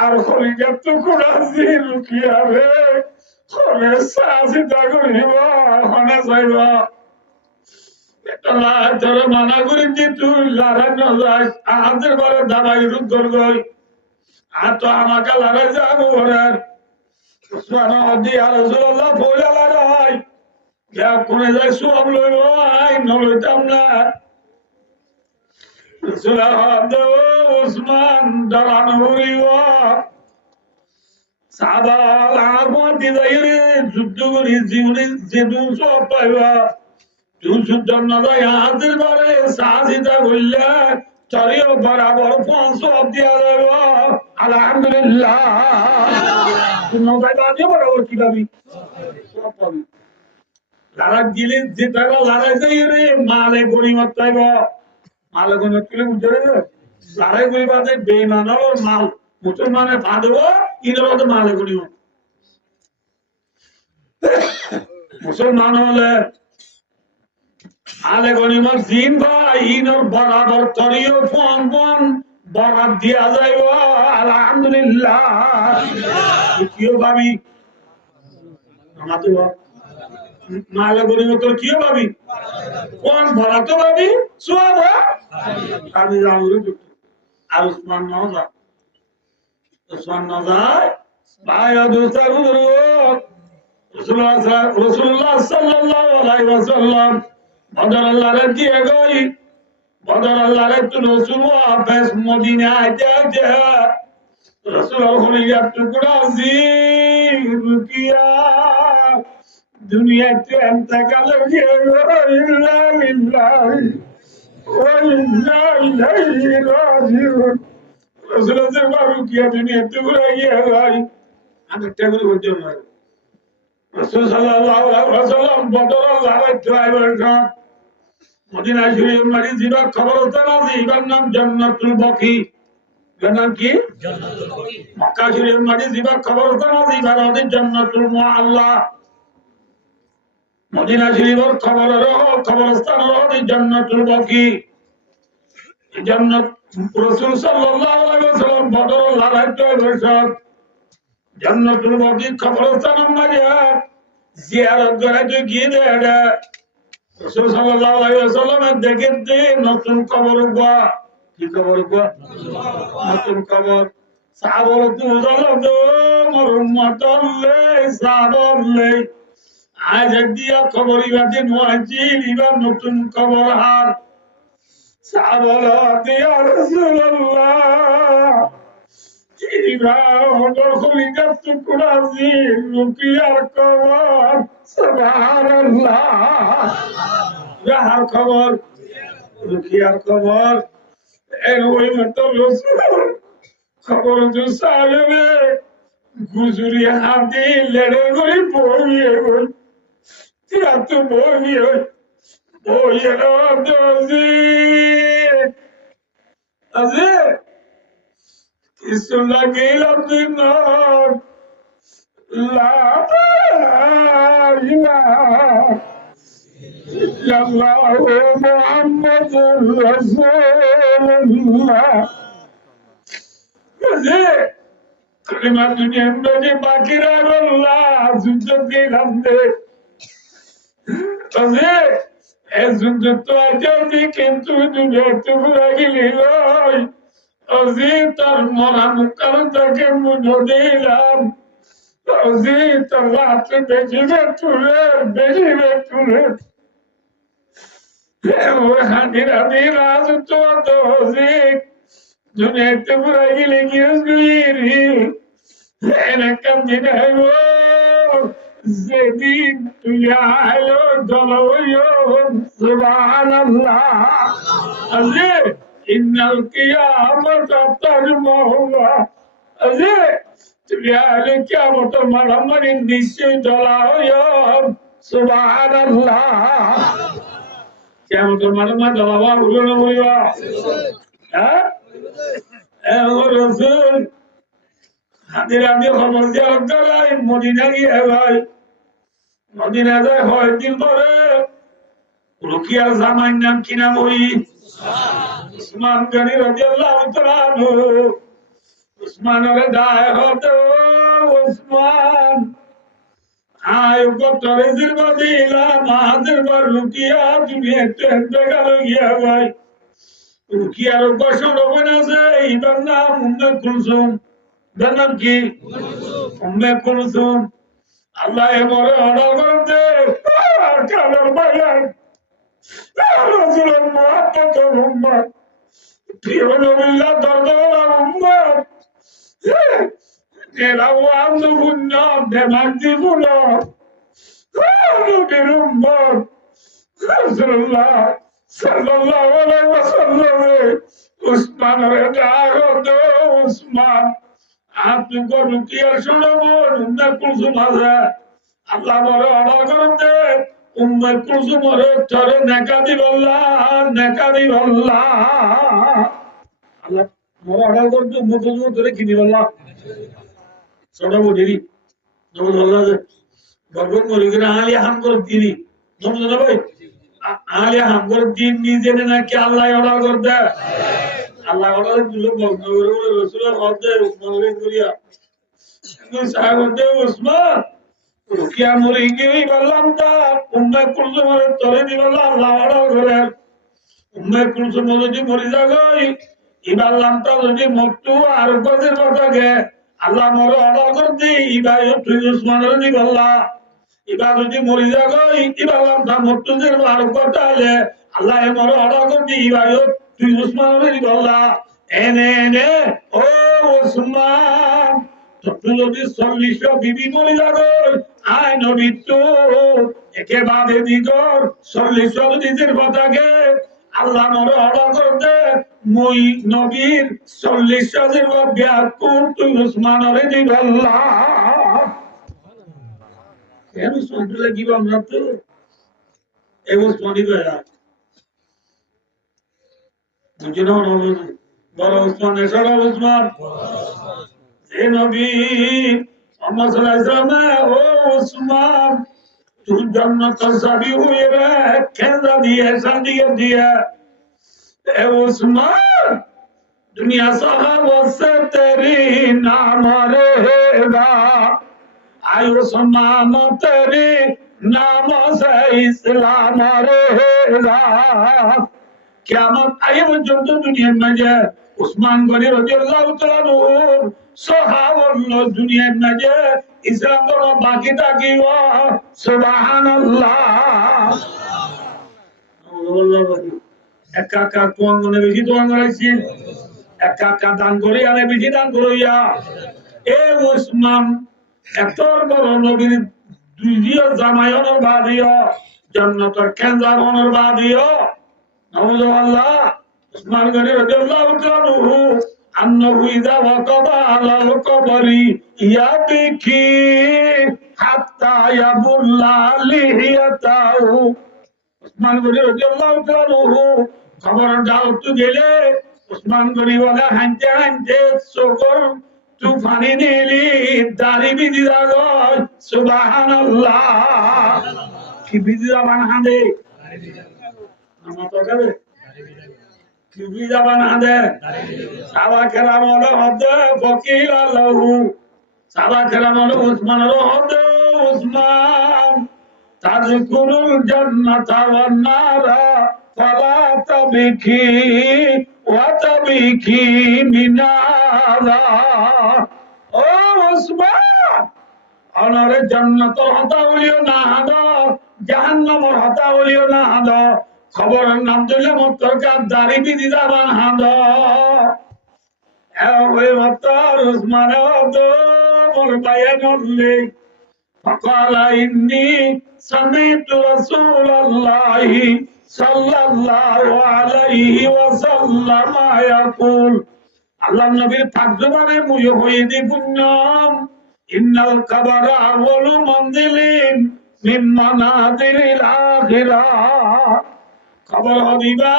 আর খলিজা তো কোরাজি রুকিয়া রে খলে সাজি দাগরিব হনা যাইবা এটা তোরে মানা করি যে তুই লড়াই না যাস আদের বারে দাঁড়াই রুদ গই আর তো আমাকে লড়াই যাবো রে উসমান আদি আর রাসূলুল্লাহ ফোলা লড়াই কোনে যাই সব লইব আই নলইতাম না উসমান দাঁড়ানো হইব সাবাল আর মতি যাইরে যুদ্ধ করি জীবনে যেদুন সব পাইবা তুই যুদ্ধ না যায় হাতের বারে সাজিদা বললে চরিও বরাবর ফোন সব দিয়া যাইব আলহামদুলিল্লাহ তুমি নজায় বাজে বরাবর কি পাবি সব পাবি লড়াই দিলে যে টাকা লড়াই যাই রে মালে গরিমত পাইব মালে গরিমত তুলে বুঝতে লড়াই গরিবাদের বেমানর মাল মুসলমানের ফাঁদব ইনের মধ্যে মালে গরিমত মুসলমান হলে মালে গরিমত জিন ভাই ইনর বরাবর তরিও ফোন ফোন বরাদ দিয়া যাইব আলহামদুলিল্লাহ কিও ভাবি আমাদের মালে গরিমত কিও ভাবি কোন ভরা তো ভাবি সব আমি জানলো আর উসমান না যায় উসমান না যায় ভাই দোস্তার রাসূলুল্লাহ সাল্লাল্লাহু আলাইহি ওয়াসাল্লাম বদর আল্লাহর দিয়ে গই বদর আল্লাহর তো রাসূল ওয়াপস মদিনা আইতে রাসূল হলিয়া টুকরা জি রুকিয়া দুনিয়াতে ইন্তেকাল হয়ে গেল ইল্লা বিল্লাহি ওয়া ইন্না ইলাইহি রাজিউন রাসূলের বারু কিয়া দুনিয়াতে ঘুরে গিয়ে ভাই আমি টেবিল বলতে না রাসূল সাল্লাল্লাহু আলাইহি ওয়াসাল্লাম বদর আল্লাহর ড্রাইভার খান মদিনা শরীফ মারি জিবা খবর হতো না জিবার নাম জান্নাতুল বাকি নাম কি জান্নাতুল বাকি মক্কা শরীফ মারি জিবা খবর হতো না জিবার ওদের জান্নাতুল মুআল্লা মদিনা শরীফের খবরস্থান হলো জান্নাতুল বাকি জান্নাত রাসূল সাল্লাল্লাহু আলাইহি ওয়াসাল্লাম বদর লড়াইতে বসত জান্নাতুল বাকি খবরস্থান মারিয়া জিয়ারত করতে গিয়ে দেড়া রাসূল সাল্লাল্লাহু আলাইহি ওয়াসাল্লাম দেখতে নতুন কবর গা কি কবর গা নতুন কবর সাহাবারা তো জানতো মোর উম্মতলে সাহাবালে আজ দিয়া খবর ইবাদে মুহাজির ইবার নতুন খবর হার সাহাবারা দিয়া রাসূলুল্লাহ ইবা হলো খলিকা টুকরা জি রুকিয়ার খবর সুবহানাল্লাহ যাহার খবর রুকিয়ার খবর এর ওই মতো রাসূল খবর যে সাহেবে গুজরি হাতে লড়ে গই বইয়ে গই তিয়া তো বইয়ে বইয়ে রাজি আজি ইসলা গেলাম দিন লা ইলাহা ইল্লাল্লাহু মুহাম্মাদুর রাসূলুল্লাহ আজি কলিমা দুনিয়ার মধ্যে বাকি রাখল্লাহ যুদ্ধ গেলাম দে আজি এই যুদ্ধ তো আজ কিন্তু দুনিয়াতে ঘুরে গেলি লই আজি তার মরা মুখার তাকে মুঠো দিলাম আজি তার রাত্রে বেশিবে তুলে ওই হাঁটির হাঁটি রাজ তো আজি দুনিয়াতে ঘুরে গেলে গিয়ে এরকম দিন হইব যেদিন তুই আইলো দলইও সুবহানাল্লাহ আজি ইন্নাল কিয়ামাতা তাজমাহুল্লাহ আজি তুই আইলো কিয়ামত মারামারি নিশ্চয় দলা হইও সুবহানাল্লাহ কিয়ামত মারামারি দলাবা হইল না বলিবা হ্যাঁ রাসূল হাদির আমি খবর দেওয়ার দ্বারাই মদিনা গিয়ে ভাই মদিনা যায় কয়েকদিন পরে রুকিয়ার জামাইর নাম কি নাম ওই উসমান গনি রাদিয়াল্লাহু তাআলা আনহু উসমানের দায় হতো উসমান আয় গোতরে জিরবাদিলা মাহাদের বার রুকিয়া দুনিয়াতে গেল গিয়া ভাই রুকিয়ার বসন হবে না যে ইবার নাম উম্মে কুলসুম নাম কি উম্মে কুলসুম আল্লাহ এমরে অর্ডার করতে কালার বায়ান রাসূলের মুহাব্বত উম্মত প্রিয় নবীল্লাহ দরদার উম্মত এরাও আনন্দ পুণ্য দেমাক জীবন নবীর উম্মত রাসূলুল্লাহ সাল্লাল্লাহু আলাইহি ওয়াসাল্লাম উসমানের ডাক দো উসমান আপনি রুকিয়ার শোনাবো উম্মে কুলসুম আছে আল্লাহ বড় অর্ডার করেন দে উম্মে কুলসুমের তরে নেকা দিবাল্লাহ আল্লাহ বড় অর্ডার করতে মুতজু ধরে কি দিবাল্লাহ শোনাবো দিদি নবুল আল্লাহ ভগবান মরিগরা আলিয়া হাম করে দিদি নবুল না ভাই আলিয়া হাম করে দিন নিজে না কি আল্লাহ অর্ডার করতে আল্লাহ অর্ডার দিল ভগবান রাসূলের হদে উসমানকে করিয়া সাহেব দে উসমান রুকিয়া মরি গই বললাম তা উম্মে কুলসুমের তরে দিবাল্লাহ আল্লাহ অর্ডার করে উম্মে কুলসুম যদি মরি যাগই ইবাল্লামটা যদি মক্তু আর গজের কথাকে আল্লাহ মরে অর্ডার করে দি ইবাই তুই উসমানের দিবাল্লাহ ইবা যদি মরি যাগই ইবাল্লামটা মক্তুদের আর কথা হলে আল্লাহ মরে অর্ডার করে দি ইবাই তুই উসমানের দিবাল্লাহ এনে ও উসমান তুই যদি 40 বিবি মরি যাগই আয় নবী তো একেবারে দিগর 40 দিনের কথাকে আল্লাহ মরে অর্ডার করতে মই নবীর 40 ব্যাকুল তুই উসমানের দিবাল্লাহ কেন উসমানকে কি আমরা তো এই উসমানই বেড়া বুঝে না বড় উসমান এসব উসমান এ নবী মুহাম্মদ সাল্লাল্লাহু আলাইহি ওয়াসাল্লাম ও উসমান तू जन्नत सभी हुए रे खेदा दिए शादी दिया ए उस्मान दुनिया साहब से तेरी नाम रहेगा आयु समान तेरी नाम से इस्लाम रहेगा क़यामत आई वो जो दुनिया में जे उस्मान गनी रज़ियल्लाहु तआला अन्हु सहाबा दुनिया में जे ইসলাম ধর্ম বাকি থাকিব সুবহানাল্লাহ একা একা তোয়াঙ্গনে বেশি তোয়াঙ্গ রাখছি একা একা দান করি আরে বেশি দান করিয়া এ উসমান এত বড় নবীর দ্বিতীয় জামাইয়ের বাদিও জান্নাতের কেন্দ্র হওয়ার বাদিও নাউজুবিল্লাহ উসমান গনি রাদিয়াল্লাহু তাআলা আনহু أنه إذا وقب على القبر يبكي حتى يبل لحيته উসমান গনি রাদিয়াল্লাহু তাআলা আনহু খবর দাওত গেলে উসমান গনি ওয়ালা হানতে হানতে চোখের তুফানি নিলি দাড়ি বিধি দাও সুবহানাল্লাহ কি বিধি দাবান হাঁদে আমার তো কাবে কিবি যাবা না দে সাবা কেরাম হলো হদে ফকিল আল্লাহু সাবা কেরাম হলো উসমানের হদে উসমান তাযকুরুল জান্নাতা ওয়ান নারা ফালা তাবকি ওয়া তাবকি মিনারা ও উসমান অনরে জান্নাতের হতা বলিও না হাদা জাহান্নামের হতা বলিও না হাদা খবর নাম দিলে মতরকার দাড়ি বিধি দাবান হাঁদ ওই মতর উসমান মোর বাইয়ে নড়লে فقال إني سمعت رسول الله صلى الله عليه وسلم يقول আল্লাহ নবীর তাকজবানে মুই হইদি পুণ্যম ইন্নাল কাবারা আউয়ালু মানজিলিন মিন মানাজিলিল আখিরাহ খবর হদিবা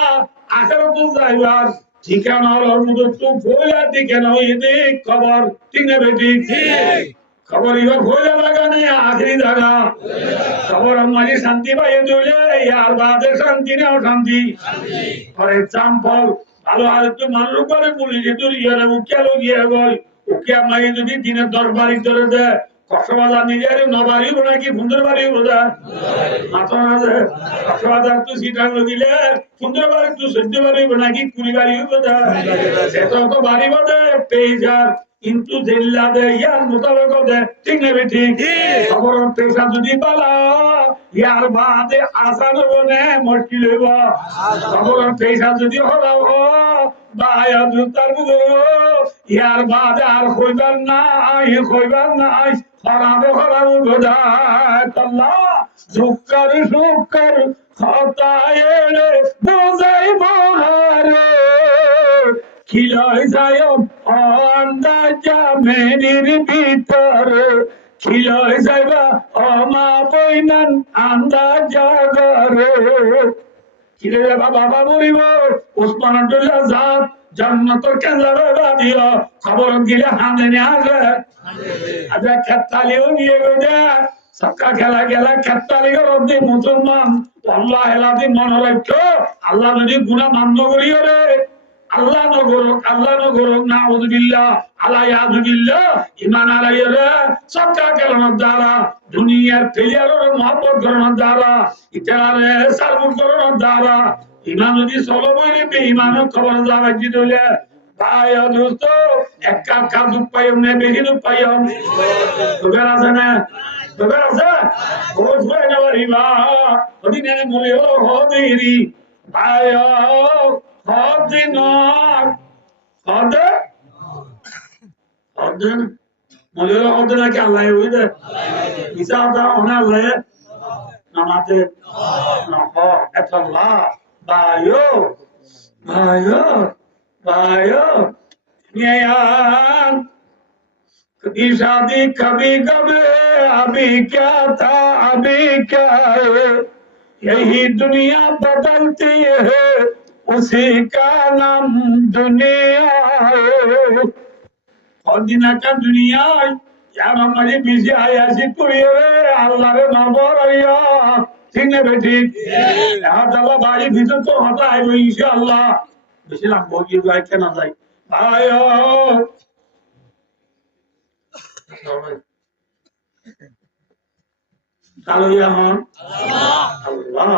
আখিরাত যাইবার ঠিকানা হলোর মতো তো ফয়লা ঠিকানা হইদি খবর তিনে বেটি ঠিক খবর ইবা ফয়লা লাগানে আখরি জায়গা খবর আমারি শান্তি পাইয়ে দিলে ইয়ার বাদে শান্তি না শান্তি ফর এক্সাম্পল ভালো আর তো মানুষ করে পুলিশ দূরিয়ে উকিয়া লগিয়ে গই উকিয়া মাই যদি দিনে 10 বাড়ি ধরে দে কক্সবাজার নিজের নবাড়ি নাকি সুন্দর বাড়ি বোঝা মাথা না যে কক্সবাজার তো সিটাং লগিলে সুন্দর বাড়ি তো 14 বাড়ি নাকি 20 বাড়ি বোঝা এত তো বাড়ি বোঝে পেজার কিন্তু জিল্লা দে ইয়ার মোতাবেক দে ঠিক নেবে ঠিক খবর পেশা যদি পালা ইয়ার বাদে আসান বনে মুশকিল হইব খবর পেশা যদি হলাও বায়া জুতার বুগো ইয়ার বাদে আর কইবার নাই খরাবে গোদায় আল্লাহ সুকর খতায়ে বোঝাই বহারে খিলাই যায় আন্দাজা মেনির ভিতর খিলাই যাইবা আমা বইনান আন্দাজা ঘরে খিলে যাবা বাবা মরিব ওসমান আব্দুল্লাহ জাত জান্নাতের কেন্দ্রে বাদিও খবর দিলে হামলে আসে আচ্ছা খেতালিও নিয়ে গেছে সক্কা খেলা খেতালি গরদি মুসলমান আল্লাহ এলাদি মনে রাখো আল্লাহ যদি গুনাহ মান্য করিও রে আল্লাহ নগরক নাউযুবিল্লাহ আলাইয়াযুবিল্লাহ ঈমান আলাইয়া সক্কা খেলানোর দ্বারা দুনিয়ার প্লেয়ারের মহব্বত করানোর দ্বারা ইতারে সার্বুর করানোর দ্বারা ঈমান যদি চলো বইলে বেঈমান খবর যাবে দিলে ভাই দোস্ত এক কাপ দুধ পাইম না বেশি দুধ পাইম তোদের আছে না তোদের আছে ও ফুয়ে নেওয়ার হিবা ওদিনে মনে হলো হদেরি ভাই হদিন হদিন মনে হলো হদিন নাকি আল্লাহ বুঝতে হিসাব দাও না আল্লাহ নামাতে নহ এতল্লাহ ভাইও यार कभी शादी कभी कभी अभी क्या था अभी क्या है यही दुनिया बदलती है उसी का नाम दुनिया है और दिन का दुनिया यार हमारी बीच आया सी कोई अल्लाह रे नंबर आया ठीक है बेटी यहाँ चला बाजी भीतर तो होता है वो इंशाअल्लाह বেশি লাগবো কি যায় কেন যায় আয় কালো এখন আল্লাহ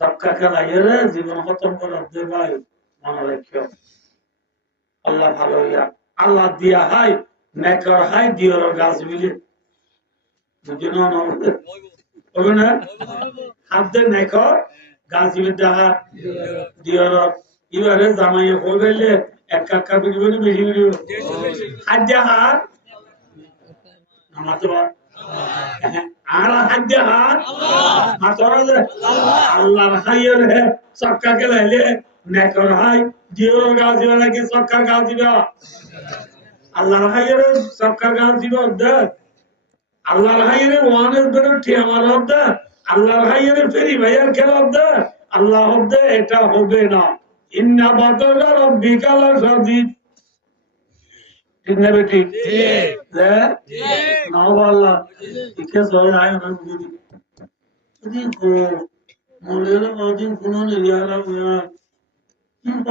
সবকা খেলাইয়ে রে জীবন খতম করে দে ভাই মনে রাখিও আল্লাহ ভালো ইয়া আল্লাহ দিয়া হাই নেকর হাই দিয়র গাছ মিলে বুঝিনো না হবে না হাত দে নেকর গাছিবে দেখা দিয়র ইবারে জামাইয়ে হইলে এক কাকা বিড়ি বেশি বিড়ি হাত হাত আমাতো আর হাত হাত মাতর আল্লাহর হাইয়ের সক্কা কে লাইলে নেকর হাই দিয়র গাছিবে নাকি সক্কা গাছিবে আল্লাহর হাইয়ের সক্কা গাছিবে দে আল্লাহর হাইয়ের ওয়ানের বের ঠিক আমার দে আল্লাহর হাইয়ের ফেরি ভাইয়ার খেলা দে আল্লাহ হদে এটা হবে না ইন্না বাতারা রাব্বিকা লাশাদীদ ঠিক না বেটি ঠিক না আল্লাহ ইকে সয় আয় না বুঝি দেখো মোলের মদিন কোন নিয়ালা মিয়া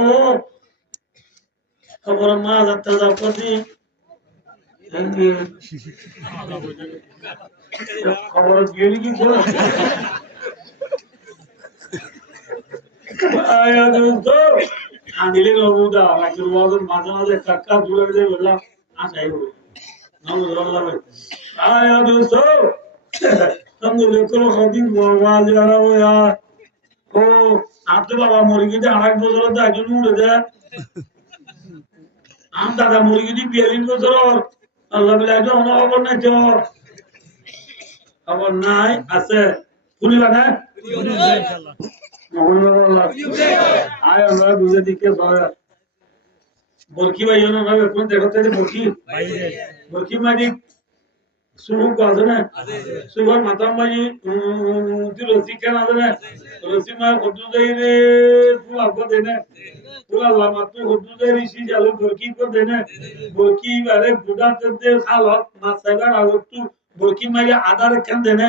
ও খবর মা যাত্রা যাও কদি খবর গেলি কি করে আয়া দোস্ত আনিলে নবুদা নাকি ওয়াজের মাঝে মাঝে কাকা জুড়ে দিয়ে বললাম আসাই হবে নবুদা আয়া দোস্ত তুমি দেখো কদিন ওয়াজ যারা ওয়া ও আপনি বাবা মুরগি দিয়ে 8 বছর দা একজন উড়ে দেয় আম দাদা মুরগি দিয়ে 42 বছর আল্লাহ বলে একজন খবর নাই তো খবর নাই আছে শুনিবা না বরকি ভাই বরকি মাঝি সুখ আছে না সুখর মাতাম মাঝি রসি কেন আছে না রসি মা হদু যাই রে তুই আব্বা দে না তুই আল্লাহ মা তুই হদু যাই ঋষি জালো বরকি কো দে না বরকি আরে বুড়া দে খাল মাছ সাইবার আগত তুই বরকি মাঝি আদার কেন দে না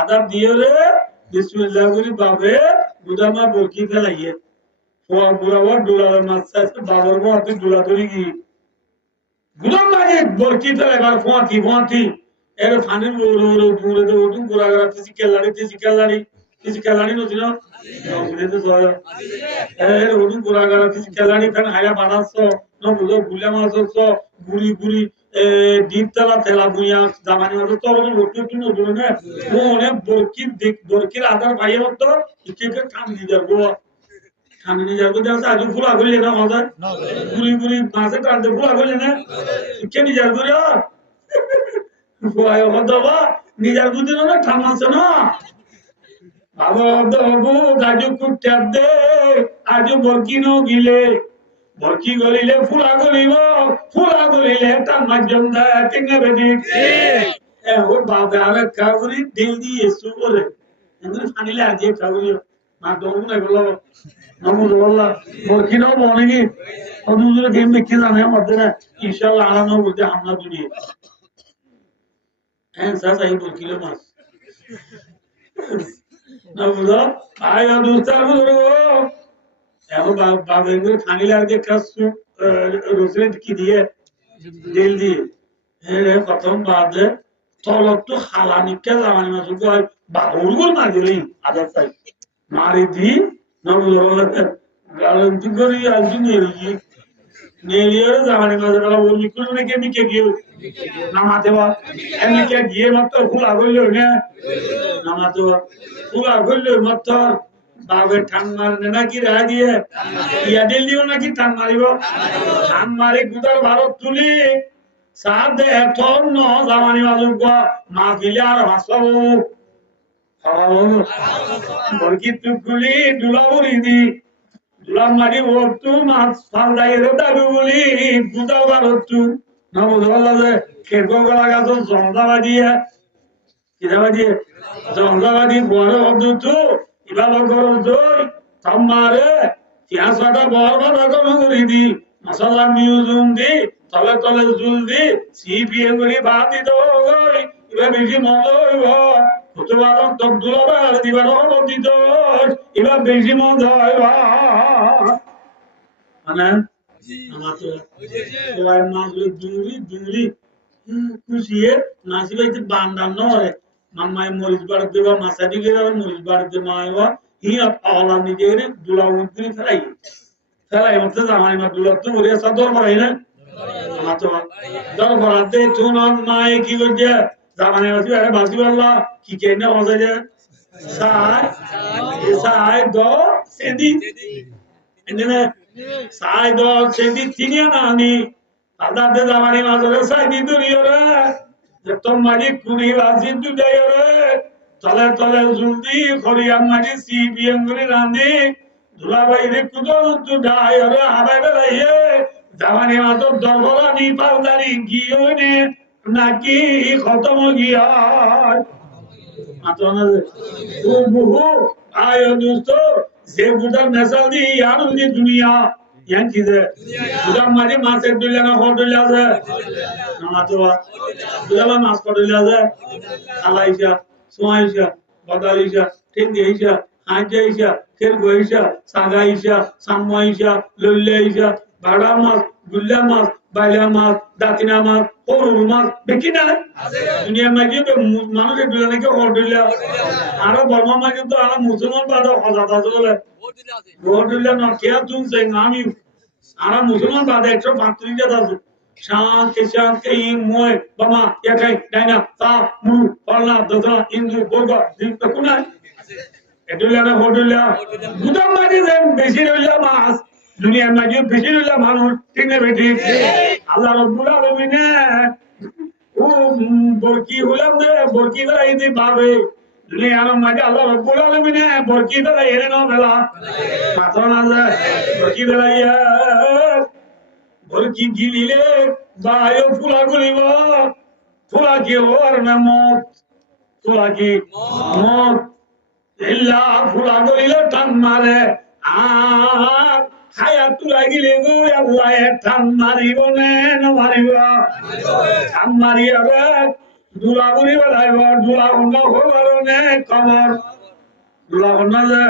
আদার দিয়ে রে বিসমিল্লাহ করি বাবে বুদামা বরকি ফেলাইয়ে ফোয়া বুড়াবার ডোলার মাছ চাইছে বাবার বউ তুই ডোলা ধরি কি বুদাম মাঝে বরকি ফেলাইবার ফোয়াতি এর ফানির পুরে দে ওটু গোড়া গোড়া তেজি কেলাড়ি কিছু খেলাড়ি নছিল নজরে তো জয় এর ওডু গোরা গলা কিছু খেলাড়ি খান হায়া বানাচ্ছ না বুঝো গুলা মাছ গুড়ি গুড়ি ডিপ তেলা তেলা বুইয়া জামানি মাছ তো ওগুলো ওটু একটু নজরে না ও অনেক বরকির আধার ভাইয়ের মতো কে টান দিয়ে যাবো টান নিয়ে যাবো দেখা আজ ফুলা করলে না মজা গুড়ি গুড়ি মাছে টানতে ফুলা করলে না কে নিয়ে যাবো রে বাবা নিজের বুদ্ধি না ঠাম আছে না আজু কুট্টার দে আজু বরকি নো গিলে বরকি গলিলে ফুলা গলিলে তার মাধ্যম দেয় টিঙ্গে বেটি ও বাবা আরে কাগরি দিল দিয়ে এসু বলে এমনি ফানিলে আজকে কাগরি মা দৌড় না গেল নমুল্লাহ বরকি নো বনে কি অদুজুরে গেম দেখতে জানে মধ্যে না ইনশাআল্লাহ আলানো বলতে হামলা দুনিয়া হ্যাঁ সাসা এই বরকি লো মাস না বুঝো আয় দুস্তার বুঝো এখন বাবের করে খানিলে আর যে কাজু রসুন কি দিয়ে তেল দিয়ে হ্যাঁ প্রথম বাদে তলত তো হালানিকা জামানি মাছ কয় বাবুর গোল মার দিলি আদার তাই মারি দি না বুঝো গালন্তি করি আলছি নেড়ি নেড়িয়ে জামানি মাছ গলা ওই মিকুল নাকি মিকে গিয়ে নামাতে বা এমনি কে গিয়ে মাত্র ফুলা করলো না নামাতে বা ফুলা করলো মাত্র বাবের ঠান মারনে নাকি রাহ দিয়ে ইয়া দিল দিব নাকি ঠান মারিব ঠান মারি গুদার ভারত তুলি সাদে এতন ন জামানি মাজুর গা মা দিলে আর হাসপাবো বরকি টুকুলি দুলা বুড়ি দি দুলা মারি ওটু মাছ ফালদাই রে দাবি বলি গুদা ভারত তু না বুঝলা যে খেরকো গলা গাছ জমদাবাদিয়া কিদাবাদিয়া জমদাবাদি বড় হদুতু ইবালো করো দই তামারে পিয়াসাটা বরবাদ আগম করি দি মশলা মিউজুম দি তলে তলে জুল দি সিপিএম করি ভাত দিতে গই ইবা বেশি মজা হইব কতবার তক দুলাবার দিবার হলো দিত ইবা বেশি মজা হইব মানে আমার তো সবাই মাছগুলো দুলি খুশিয়ে নাচি বাইতে বান্দান নরে মামাই মরিচ বাড়ি দেবা মাছা দিকে মরিচ বাড়ি দে মাইবা হিয়া পাওলা নিজের দুলা উঠতে ফেলাই মধ্যে জামাই মা দুলা তো বলে সাদর মারাই না আমার তো দর ভরাতে তুন মাই কি করছে জামাই মাসি আরে বাসি বললা কি কেনে হজে যে সাই দো সেদি এনে সাই দো সেদি তিনিয়া না আমি আদাতে জামাই মা ধরে সাই দি দুরিয়রে তোর মাঝে কুড়ি বাজি দুটাই রে তলে তলে জুলদি খড়িয়ার মাঝে সিপিএম করে রান্ধি দুলাভাই রে কুদো দুটাই রে হাবাই বেলাইয়ে জামানি মাতর দরবরা নি পালদারি গিয়ে নে নাকি খতম গিয়া মাতর ও বহু আয় দোস্ত যে বুদার মেসাল দি আনন্দি দুনিয়া ইয়ান কি যে বুদার মাঝে মাছের দুলিয়া না খড় দুলিয়া আছে নামাতোয়া বুঝাবা মাছ পড়লে আছে আলাইসা সোয়াইসা বদালিসা ঠেঙ্গিসা হাঁজাইসা ফের গইসা সাগাইসা সামমাইসা লল্লাইসা ভাড়া মাছ গুল্লা মাছ বাইলা মাছ দাতিনা মাছ হরুর মাছ দেখি না দুনিয়ার মাঝে মানুষের দুলা নাকি হর দুলা আরো বর্মা মাঝে তো আর মুসলমান বাদা হজাত আছে বলে ভোট দুলা না কে তুলছে আমি আর মুসলমান বাদা 135 জাত আছে শান্তি ময় বামা একাই ডাইনা তা মু পাল্লা দদরা ইন্দু বর্গা দিন কোনা এটুলা না হটুলা গুদাম মাঝে বেশি রইলা মাছ দুনিয়ার মাঝে বেশি রইলা মানুষ তিনে বেটি আল্লাহ রাব্বুল আলামিন ও বরকি হলাম দে বরকি দাই দি ভাবে দুনিয়ার মাঝে আল্লাহ রাব্বুল আলামিন বরকি দাই এনে না বেলা মাত্র না যায় বরকি দাইয়া বরকি গিলিলে বায়ু ফুলা গুলিব ফুলা কি ওর না মত ফুলা কি মত ইল্লা ফুলা গুলিলে টান মারে আর হায়া তুলা গিলে গো আল্লাহ টান মারিব নে না মারিব টান মারিয়া রে দুলা গুলি বেলাইব দুলা গুন্ড হইবার নে খবর দুলা গুন্ড যে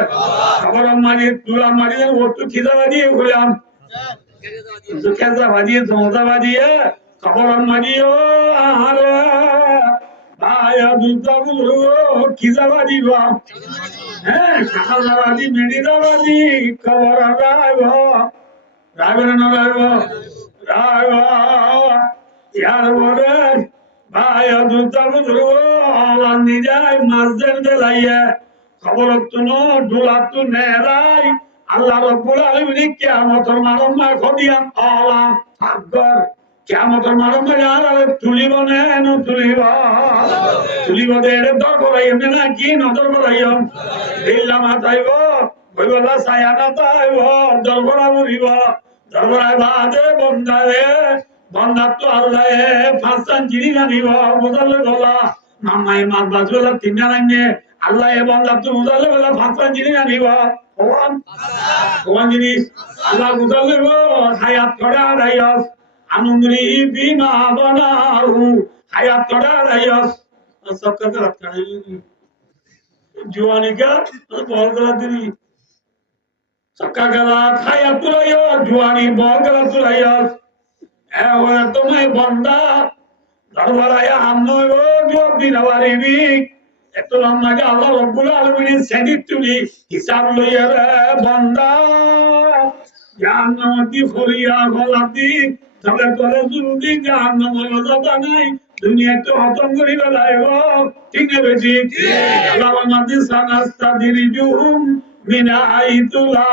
খবর মারি দুলা মারি ওটু খিদা দিয়ে হইলাম কেজা বাজিয়ে জমজা বাজিয়ে খবর মারিও আরে ভাই দুধা বুঝো খিজা বাজিব হ্যাঁ সাকালবাদী মেডিদাবাদী খবর রাইব রাইব না রাইব রাইব ইয়ার পরে ভাই দুটা বুঝলো আলান্দি যায় মাঝদের দেলাইয়া খবর তুনো ডুলাতু নেরাই আল্লাহ রব্বুল আলামিন কিয়ামতের মারম্মা খদিয়াম আলাম আকবার কিয়ামতের মারম্মা আর তুলিব না তুলিব দেড় দরবারাই এমনি না কি নজর বরাইম ইল্লা মাতাইব বইবলা সায়ানা তাইব দরবারা মুরিব দরবারাই বাদে বন্দারে বন্দার তো আল্লাহ ফাঁসান জিনি জানিব বুঝালে বলা মামাই মার বাজবেলা তিন জানাইনে আল্লাহ বন্দার তো বুঝালে বলা ফাঁসান জিনি জানিব ভগবান জিনিস আল্লাহ বুঝালে হায়াত করা রাইস আনন্দরি বিমা বানাহু হায়াত করা রাইস सबका तो रखा है जुआनी का तो बहुत गलत दिली सबका गलत खाया तुरायो जुआनी बहुत गलत तुरायो ऐ वो तुम्हें बंदा दरबाराया हमने वो जो बिनवारी भी तो हमने क्या अल्लाह रब्बुल आलमीन सेनिट तुली हिसाब लो यार बंदा जहन्नम की खुरिया गलती तबे तोरे जुल्दी जहन्नम लज़त नहीं दुनिया तो खत्म करी लाएगा ठीक है बेटी अल्लाह मदी सनस्तदरिजुहुम मिन हायतु ला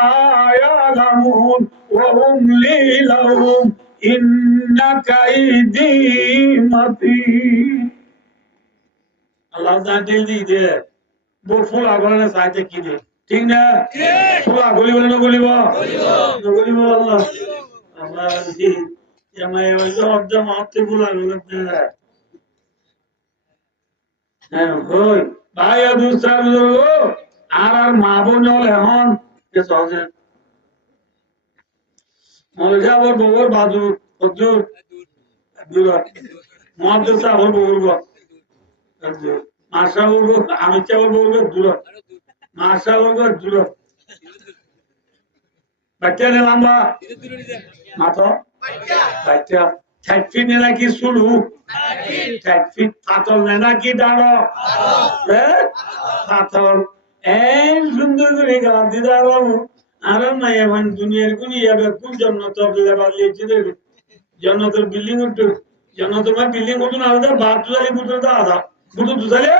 यालमून व उमली लहुम इन्ना कायदी मतीन अल्लाह दा दिल दी दे वो फूल आगोने साथे की दे ठीक ना फूल आगोली बोले न बोली वो अल्लाह अल्लाह जी ये मैं जो अब जब आपसे फूल आगोले ভাই দুসরা বুজুর্গ আর মা বোন এখন সহজে মৌলভী আবার বউর বাজু হজুর দূর মহাদেশা আবার বউর মাসা বলব আমি চাবর বলবো দূর মাসা বলবো দূর বাচ্চা নে লম্বা মাথা বাচ্চা 60 ফিট নে নাকি শুরু 60 ফিট পাতল নে নাকি দাঁড়ো পাতল এই সুন্দর করে গান দিদা বাবু আরাম নাই এখন দুনিয়ার কোন ইয়াবে কোন জন্নত লেবার লিয়েছে রে জন্নতের বিল্ডিং উঠে জন্নতের মা বিল্ডিং উঠে না আলাদা বাতুজালি বুতর দা আদা বুতর দুজালে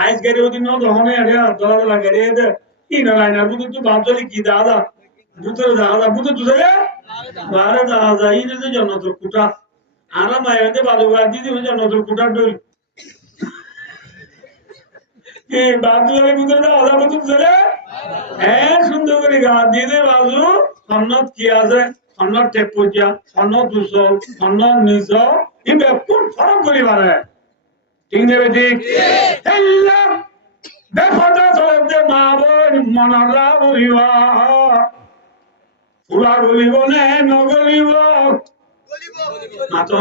আইস গাড়ি ওদিন ন দহনে আরে দলা দলা গাড়ি দে কি না লাইনা বুতর তো বাতুজালি কি দা আদা বুতর দা আদা বুতর দুজালে বারে দা আদা এই যে জন্নতের কুটা আরাম আইতে বাদুগা দিদি জন্নতের কুটা ডল কি বাতুজালি বুতর দা আদা বুতর দুজালে সুন্দর করে গান দিয়ে দে বাজু সন্ন্যত কি আছে সন্ন্যত টেপুজা সন্ন্যত দুসল সন্ন্যত নিজ কিন্তু কোন ফরক করি পারে ঠিক নেবে ঠিক বেফাটা চলে মা বোন মনরা বলিবা ফুলা গলিব নে নগলিব মাথা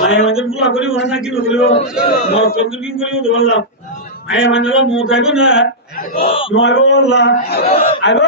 মায়ে মানে ফুলা গলিব না কি নগলিব মত চন্দ্র কি করিব বললাম মায়ে মানে মত আইব না নয় বললা আইব